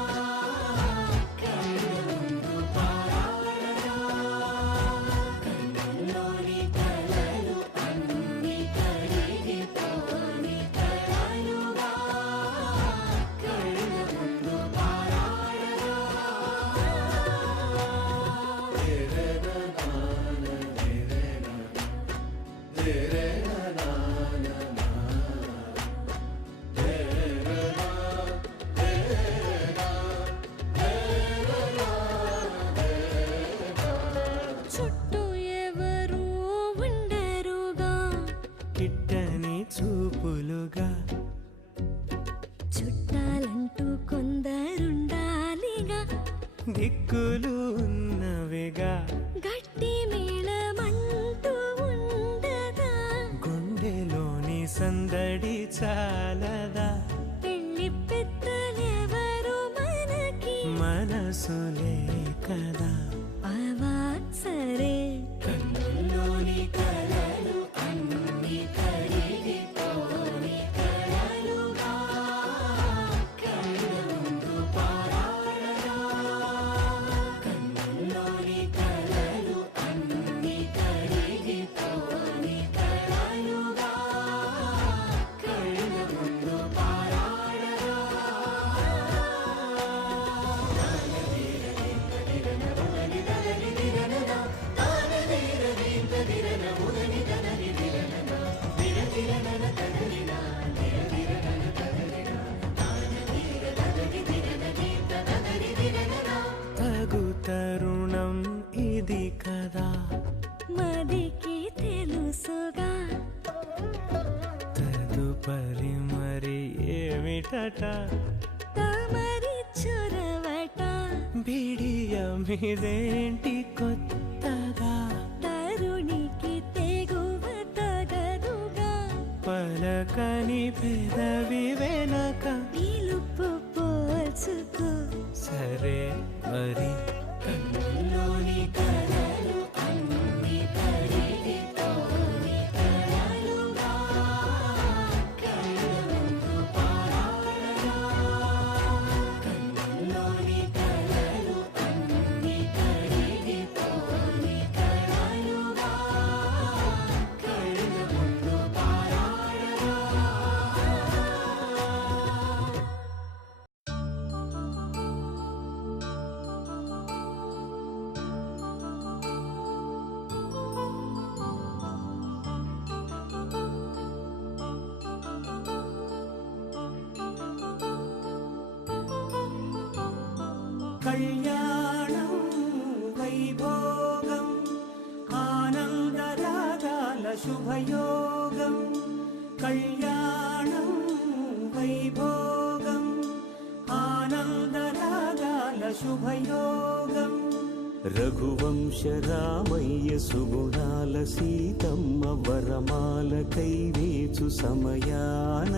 కళ్ళ ముందు పారాడగా కన్నుల్లోని కలలు అన్ని కరిగిపోని కలలుగా కళ్ళ ముందు పారాడగా చుట్టూ ఎవరు ఉండరుగా కిట్టని చూపులుగా చుట్టాలంటూ కొందరుండాలిగా దిక్కులు ఉన్నవిగా గట్టి మేళమంటూ ఉండదా గుండెలోని సందడి చాలదా పెళ్లి పెద్దలెవరు మనకి మనసులే కదా అవా సరే కన్నుల్లోని కలలు అన్ని కరిగిపోని కలలుగా కళ్ళ ముందు పారాడగా కన్నుల్లోని కలలు అన్ని కరిగిపోని కలలుగా కళ్ళ ముందు పారాడగా తగు తరుణం ఇది కదా మదికి తెలుసుగా తదుపరి మరి ఏమిటట తమరి చొరవట బిడియమిదేంటి కొత్తగా తరుణికి తెగువ తగదుగా పలకని పెదవి వెనక పిలుపు పోల్చుకో సరే మరి కన్నుల్లోని కలలు అన్ని కరిగిపోని కలలుగా కళ్ళ ముందు పారాడగా కన్నుల్లోని కలలు అన్ని కరిగిపోని కలలుగా కళ్ళ ముందు పారాడగా కళ్యాణం వైభోగం ఆనందరాగాల శుభయోగం కళ్యాణం వైభోగం ఆనందరాగాల శుభయోగం రఘువంశ రామయ్య సుగుణాల సీతమ్మ వరమాల కైవేచు సమయాన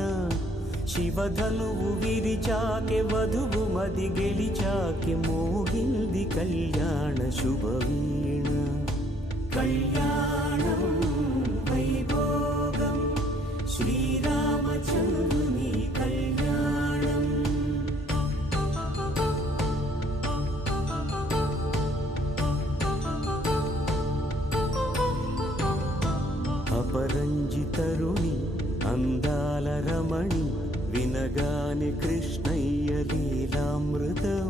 శివధనువు విరిచాకె వధువు మది గెలిచాకె మోగింది కళ్యాణ శుభవీణ కళ్యాణం వైభోగం శ్రీరామచంద్రుని కళ్యాణం అపరంజి తరుణి అందాల రమణి వినగాని కృష్ణయ్య లీలామృతం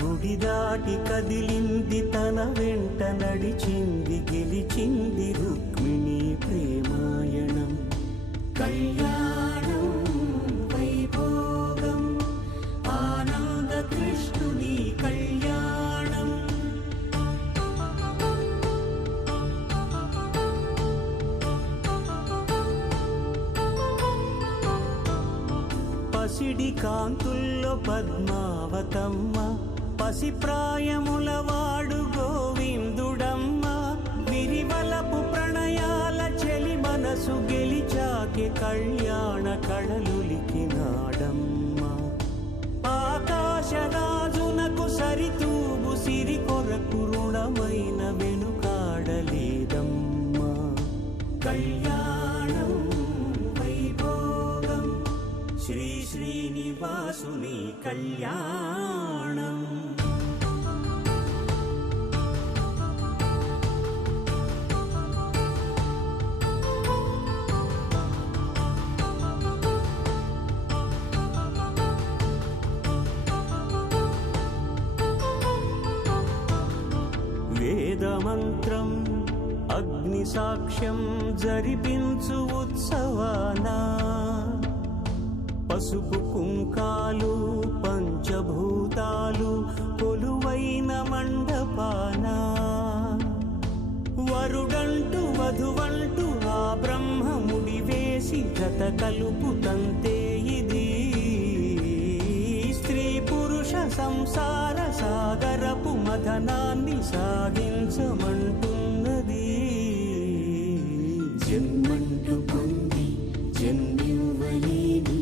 గుడి దాటి కదిలింది తన వెంట నడిచింది గెలిచింది రుక్మిణి ప్రేమాయణం కళ్యాణం వైభోగం ఆనంద కృష్ణుని కళ్యాణం కాంతుల్లో పద్మావతమ్మ పసిప్రాయముల వాడు గోవిందుడమ్మ విరివలపు ప్రణయాల చెలి మనసు గెలిచాకే కళ్యాణ కళలులికినాడమ్మ ఆకాశరాజునకు సరితూబు సిరి కొరకు రుణమైన వెనుకాడలేదమ్మ కళ్యాణం వైభోగం శ్రీ శ్రీనివాసుని కళ్యాణం వేదమంత్రం అగ్ని సాక్ష్యం జరిపించు ఉత్సవాన పసుపు కుంకాలు పంచభూతాలు కొలువైన మండపాన వరుడంటూ వధువంటూ ఆ బ్రహ్మముడి వేసి జత కలుపుతంతే ఇది స్త్రీ పురుష సంసార సాగరపు మథనాన్ని సాగించమంటున్నది జన్మంటూ పొంది జన్మివ్వలేని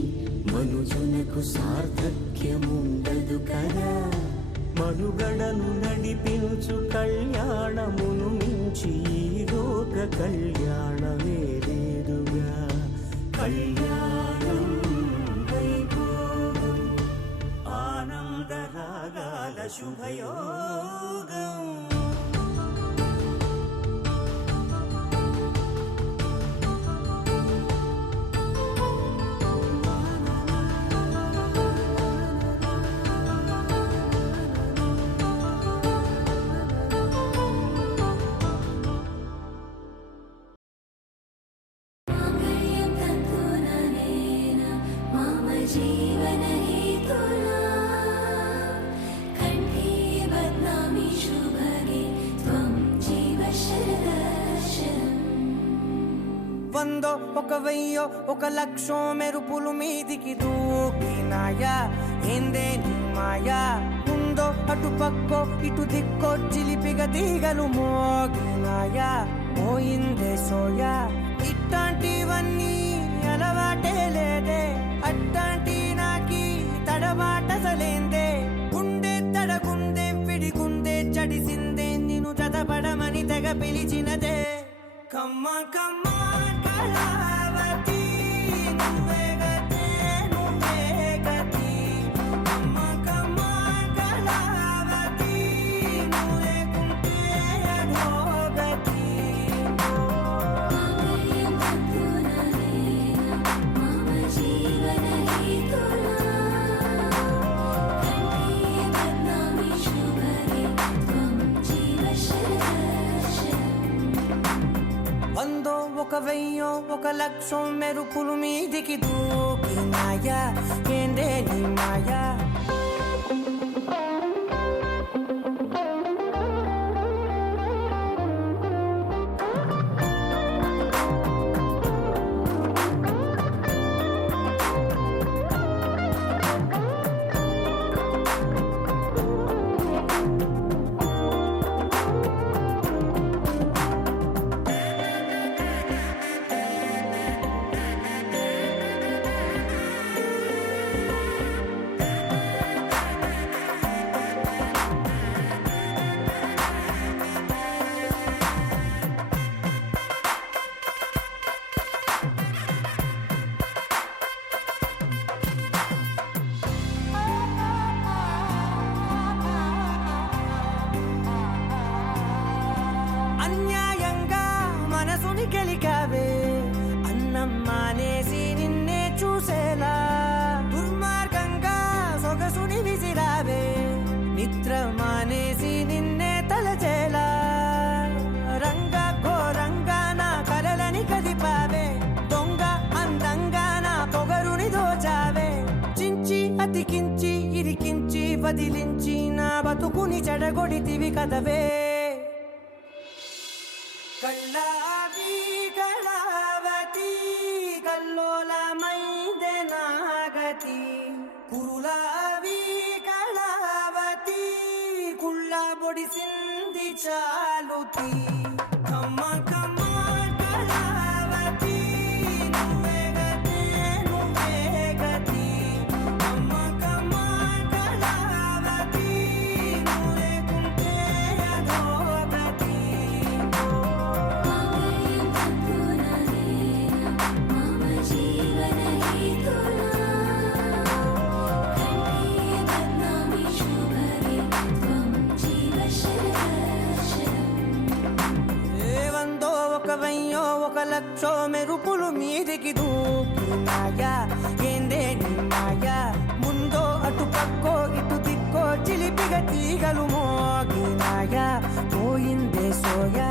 మనుజునకు సార్థక్యముండదు కదా మనుగడను నడిపించు కళ్యాణమును మించి ఈ లోక కళ్యాణమే లేదుగా కళ్యాణం వైభోగం ఆనందరాగాల శుభయోగం माङ्गल्यं तन्तुननेन मम जीवनहेतुना कण्ठे बध्नामि शुभगे त्वं जीव शरदर्शनम् వందో ఒక వెయ్యో ఒక లక్షో మెరుపులు మీదికి దూకినాయా ఏందే నీ మాయా ఉందో అటు పక్కో ఇటు దిక్కో చిలిపిగా తీగలు మోగినాయా పోయిందే సోయా ఇట్లాంటివన్నీ అలవాటే లేదే అట్లాంటి నాకి తడబాటసలేందే గుండె తడగుందే విడిగుందే చడిసిందే నిన్ను చదపడమని తెగ పిలిచినదే కమ్మ కమ్మ కళావతి నువ్వే గతే నువ్వే గతి కమ్మ కమ్మ కళావతి నువ్వు లేకుంటే అధోగతి माङ्गल्यं तन्तुननेन मम जीवनहेतुना कण्ठे बध्नामि शुभगे त्वं जीव शरदर्शनम् వందో ఒక వెయ్యో ఒక లక్షో మెరుపులు మీదికి దూకినాయా ఏందే నీ మాయా అన్యాయంగా మనసుని గెలికావే అన్నం మానేసి నిన్నే చూసేలా దుర్మార్గంగా సొగసుని విసిరావే నిద్ర మానేసి నిన్నే తలచేలా రంగా ఘోరంగా నా కలలని కదిపావే దొంగ అందంగా నా పొగరుని దోచావే చించి అతికించి ఇరికించి వదిలించి నా బతుకుని చెడగొడితివి కదవే కళ్ళావి కళావతి కల్లోలమైందే నాగతి ఒడిసింది చాలుతి కమ్మ కమ్మ కళావతి నువ్వే గతే నువ్వే గతి కమ్మ కమ్మ కళావతి నువ్వే కుంటే అధోగతి మమ జీవన హేతునా కంఠే బద్నామి శుభగే త్వం జీవ శరశరం ఏవందో ఒక వెయ్యో ఒక లక్షో మెరుపులు మీదికి దూకినాయా ఏందే నీ మాయా ముందో అటు పక్కో ఇటు దిక్కో చిలిపిగ తీగలు మోగినాయా పోయిందే సోయా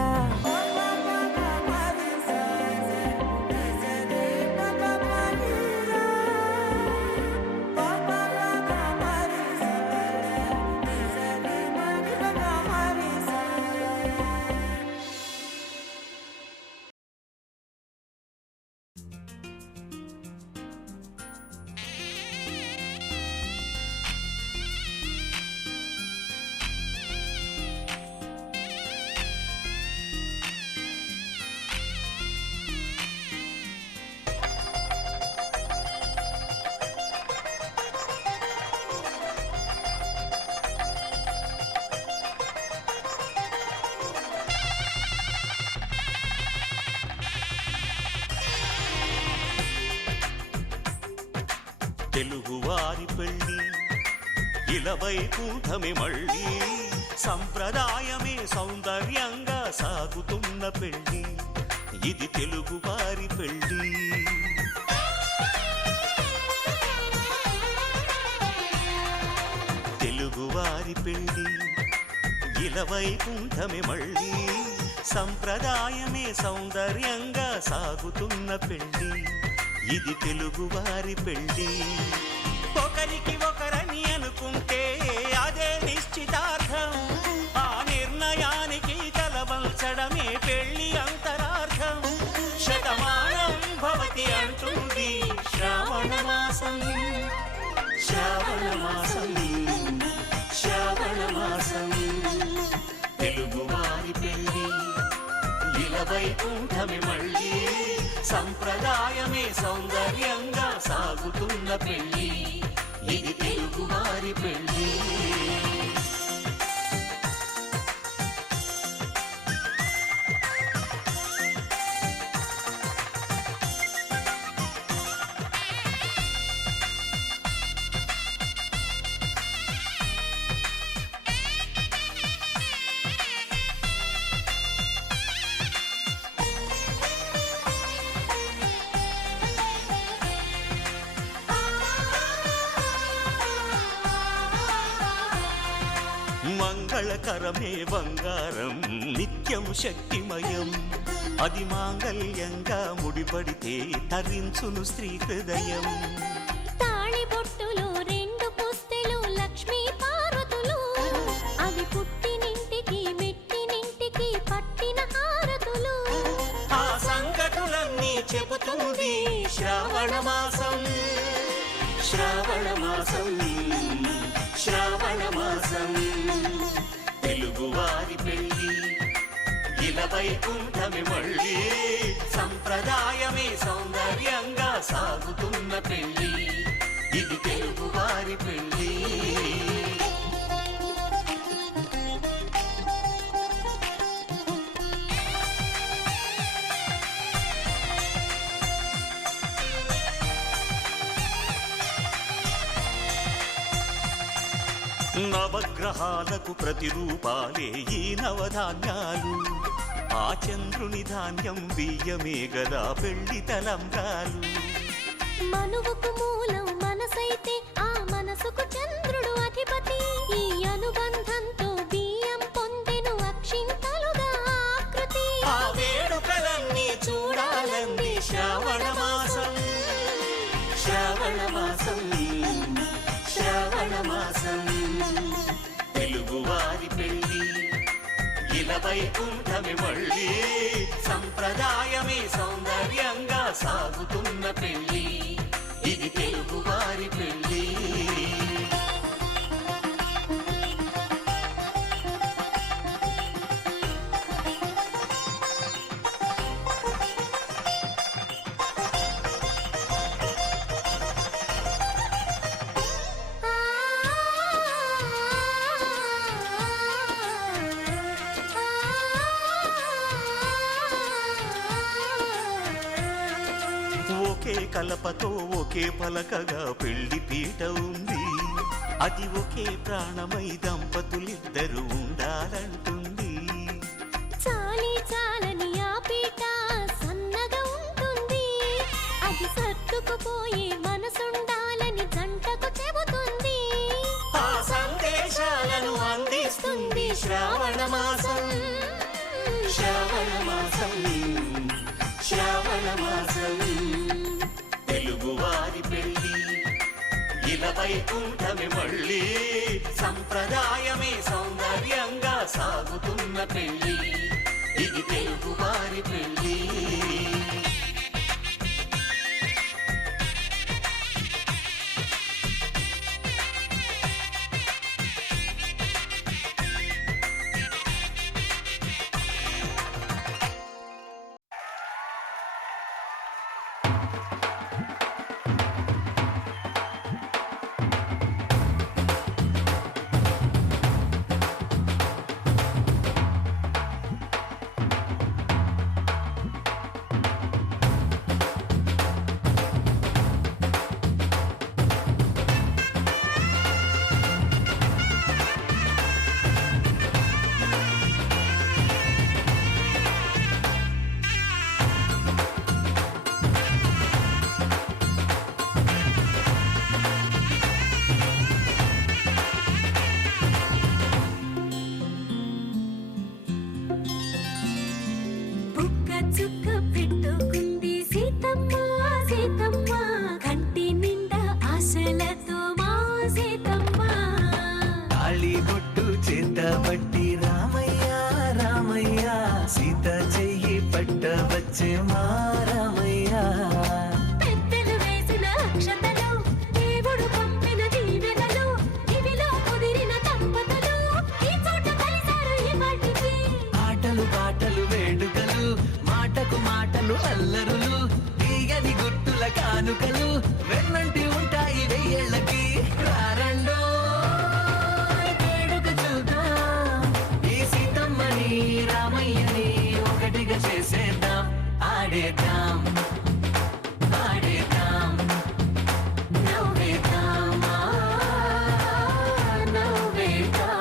తెలుగువారి పెళ్ళి ఇలవైకుంఠమే మళ్ళీ సంప్రదాయమే సౌందర్యంగా సాగుతున్న పెళ్ళి ఇది తెలుగువారి పెళ్ళి తెలుగువారి పెళ్ళి ఇలవైకుంఠమే మళ్ళీ సంప్రదాయమే సౌందర్యంగా సాగుతున్న పెళ్ళి ఇది తెలుగువారి పెళ్ళి ఒకరికి ఒకరని అనుకుంటే అదే నిశ్చితార్థం ఆ నిర్ణయానికి తలవంచడమే పెళ్ళి అంతరార్థం శతమానం భవతి అంటుంది శ్రావణ మాసం శ్రావణ మాసం శ్రావణ మాసం తెలుగువారి పెళ్ళి ఇలవైకుంఠమే మళ్ళీ సంప్రదాయమే సౌందర్యంగా సాగుతున్న పెళ్ళి ఇది తెలుగువారి పెళ్ళి మంగళకరమే బంగారం నిత్యం శక్తిమయం అది మాంగళ్యంగా ముడిపడితే తరించును స్త్రీ హృదయం తాళిబొట్టులు రెండు పుస్తెలు లక్ష్మీ పార్వతులు అవి పుట్టినింటికి మెట్టినింటికి పట్టిన హారతులు ఆ సంగతులన్నీ చెబుతుంది శ్రావణ మాసం శ్రావణ మాసం శ్రావణ మాసం తెలుగువారి పెళ్ళి ఇలవైకుంఠమే మళ్ళీ సంప్రదాయమే సౌందర్యంగా సాగుతున్న పెళ్ళి ఇది తెలుగువారి పెళ్ళి నవగ్రహాలకు ప్రతిరూపాలే ఈ నవధాన్యాలు ఆ చంద్రుని ధాన్యం బియ్యమే గదా పెళ్లి తలంబ్రాలు మనువుకు మూలం మనసైతే ఆ మనసుకు చంద్రుడు అధిపతి ఈ అనుబంధంతో బియ్యం పొందెను అక్షింతలుగా ఆకృతి ఆ వేడుకలన్నీ చూడాలంది శ్రావణ మాసం శ్రావణ మాసం శ్రావణ మాసం తెలుగువారి పెళ్ళి ఇలవైకుంఠమే మళ్ళీ సంప్రదాయమే సౌందర్యంగా సాగుతున్న పెళ్ళి ఇది తెలుగువారి పెళ్ళి కలపతో ఒకే పలకగా పెళ్లి పీట ఉంది. అది ఒకే ప్రాణమై దంపతులిద్దరూ ఉండాలంటుంది. చాలి చాలని ఆ పీట సన్నగా ఉంటుంది. అది సర్దుకుపోయే మనసుండాలని జంటకు చెబుతుంది. ఆ సందేశాలను అందిస్తుంది శ్రావణ మాసం. శ్రావణ మాసం, శ్రావణ మాసం. తెలుగువారి పెళ్లి ఇలా వైకుంఠమే మళ్ళీ. సంప్రదాయమే సౌందర్యంగా సాగుతున్న పెళ్లి. ఇది తెలుగువారి పెళ్లి. చుక్క పెట్టుకుంది సీతమ్మ సీతమ్మ, కంటి నిండా ఆశలతో మా సీతమ్మ. తాళి బొట్టు చేత పట్టి రామయ్య రామయ్య, సీత చెయ్యి పట్ట వచ్చే మా రామయ్య. పెద్దలు వేసిన అక్షతలు, దేవుడు పంపిన దీవెనలు, ఇవిలో కుదిరిన దంపతులు ఈ చోట కలిసారు ఈ వాటికి. ఆటలు పాటలు వేడుకలు, మాటకు మాటలు అల్లరులు, తీయని గుర్తుల కానుకలు వెన్నంటి ఉంటాయి వెయ్యేళ్ళకి. రారండో వేడుక చూద్దాం, ఈ సీతమ్మని రామయ్యని ఒకటిగా చేసేద్దాం. ఆడేద్దాం ఆడేద్దాం నవ్వేద్దాం నవ్వేద్దాం.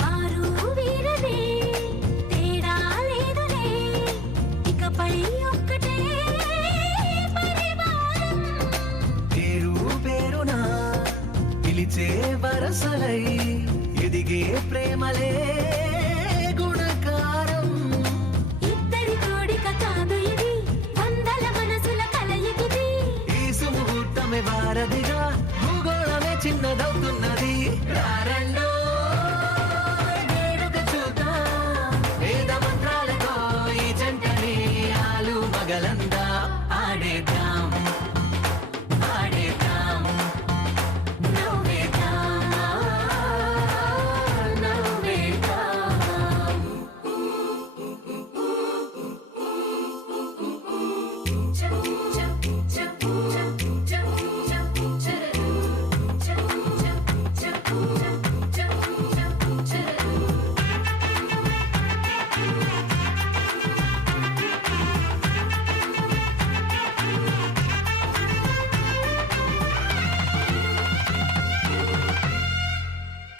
వారు వీరనే తేడా లేదులే, ఇకపై ఒక్కటే పరివారం. పేరు పేరునా పిలిచే వరసలై ఎదిగే ప్రేమలే గుణకారం. ఇద్దరి కోడిక కాదు ఇది, వందల మనసుల కలయికిది. ఈ సుముహూర్తమే వారధిగా, భూగోళమే చిన్నదవుతున్నది. రారండో వేడుక చూద్దాం, వేద మంత్రాలతో ఈ జంటని ఆలు మగలందా. ఆడేద్దాం ఆడేద్దాం నవ్వేద్దాం నవ్వేద్దాం.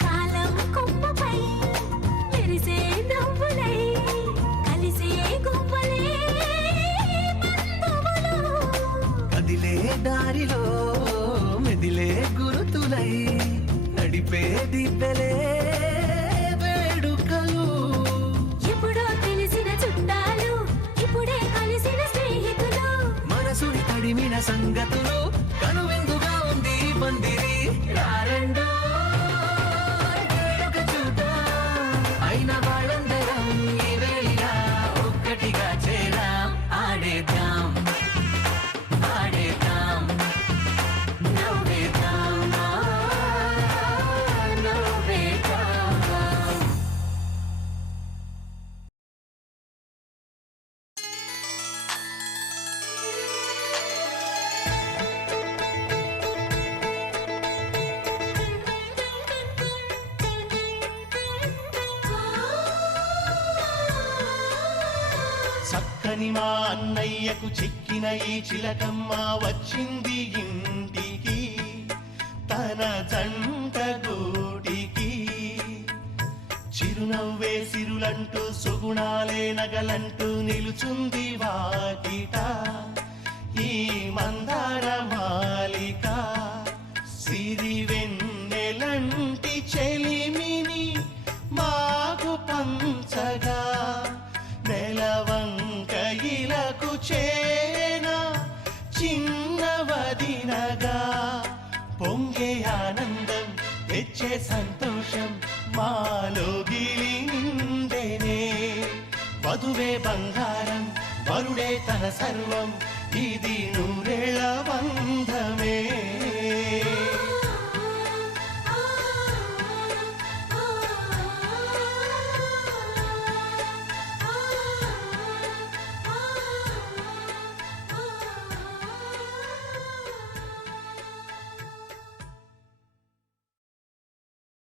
కాలం కొమ్మపై మెరిసే నవ్వులై, కలిసే గువ్వలే బంధువులు. కదిలే దారిలో మెదిలే గురుతులై, నడిపే దిబ్బెలే వేడుకలు. ఎప్పుడో తెలిసిన చుట్టాలు, ఇప్పుడే కలిసిన స్నేహితులు. మనసుని తడిమిన సంగతులు, కనువిందుగా ఉంది ఈ పందిరి. రారండో వేడుక చూద్దాం, అయిన వాళ్ళందరం ఈ వేళ ఒక్కటిగా చేరాం. ఆడే చక్కని మా అన్నయ్యకు చిక్కిన ఈ చిలకమ్మ వచ్చింది ఇంటికి తన జంట గూటికి. చిరునవ్వే సిరులంటూ సుగుణాలే నగలంటూ నిలుచుంది వాకిట ఈ మందార మాలిక. సిరి వెన్నెలంటి చెలిమిని మాకు పంచగా నెలవంక ఇలకు చేన చిన్నవదినగా. పొంగే ఆనందం తెచ్చే సంతోషం మాలో గిలి నిండెనే. వధువే బంగారం వరుడే తన సర్వం ఇది నూరేళ్ల బంధమే.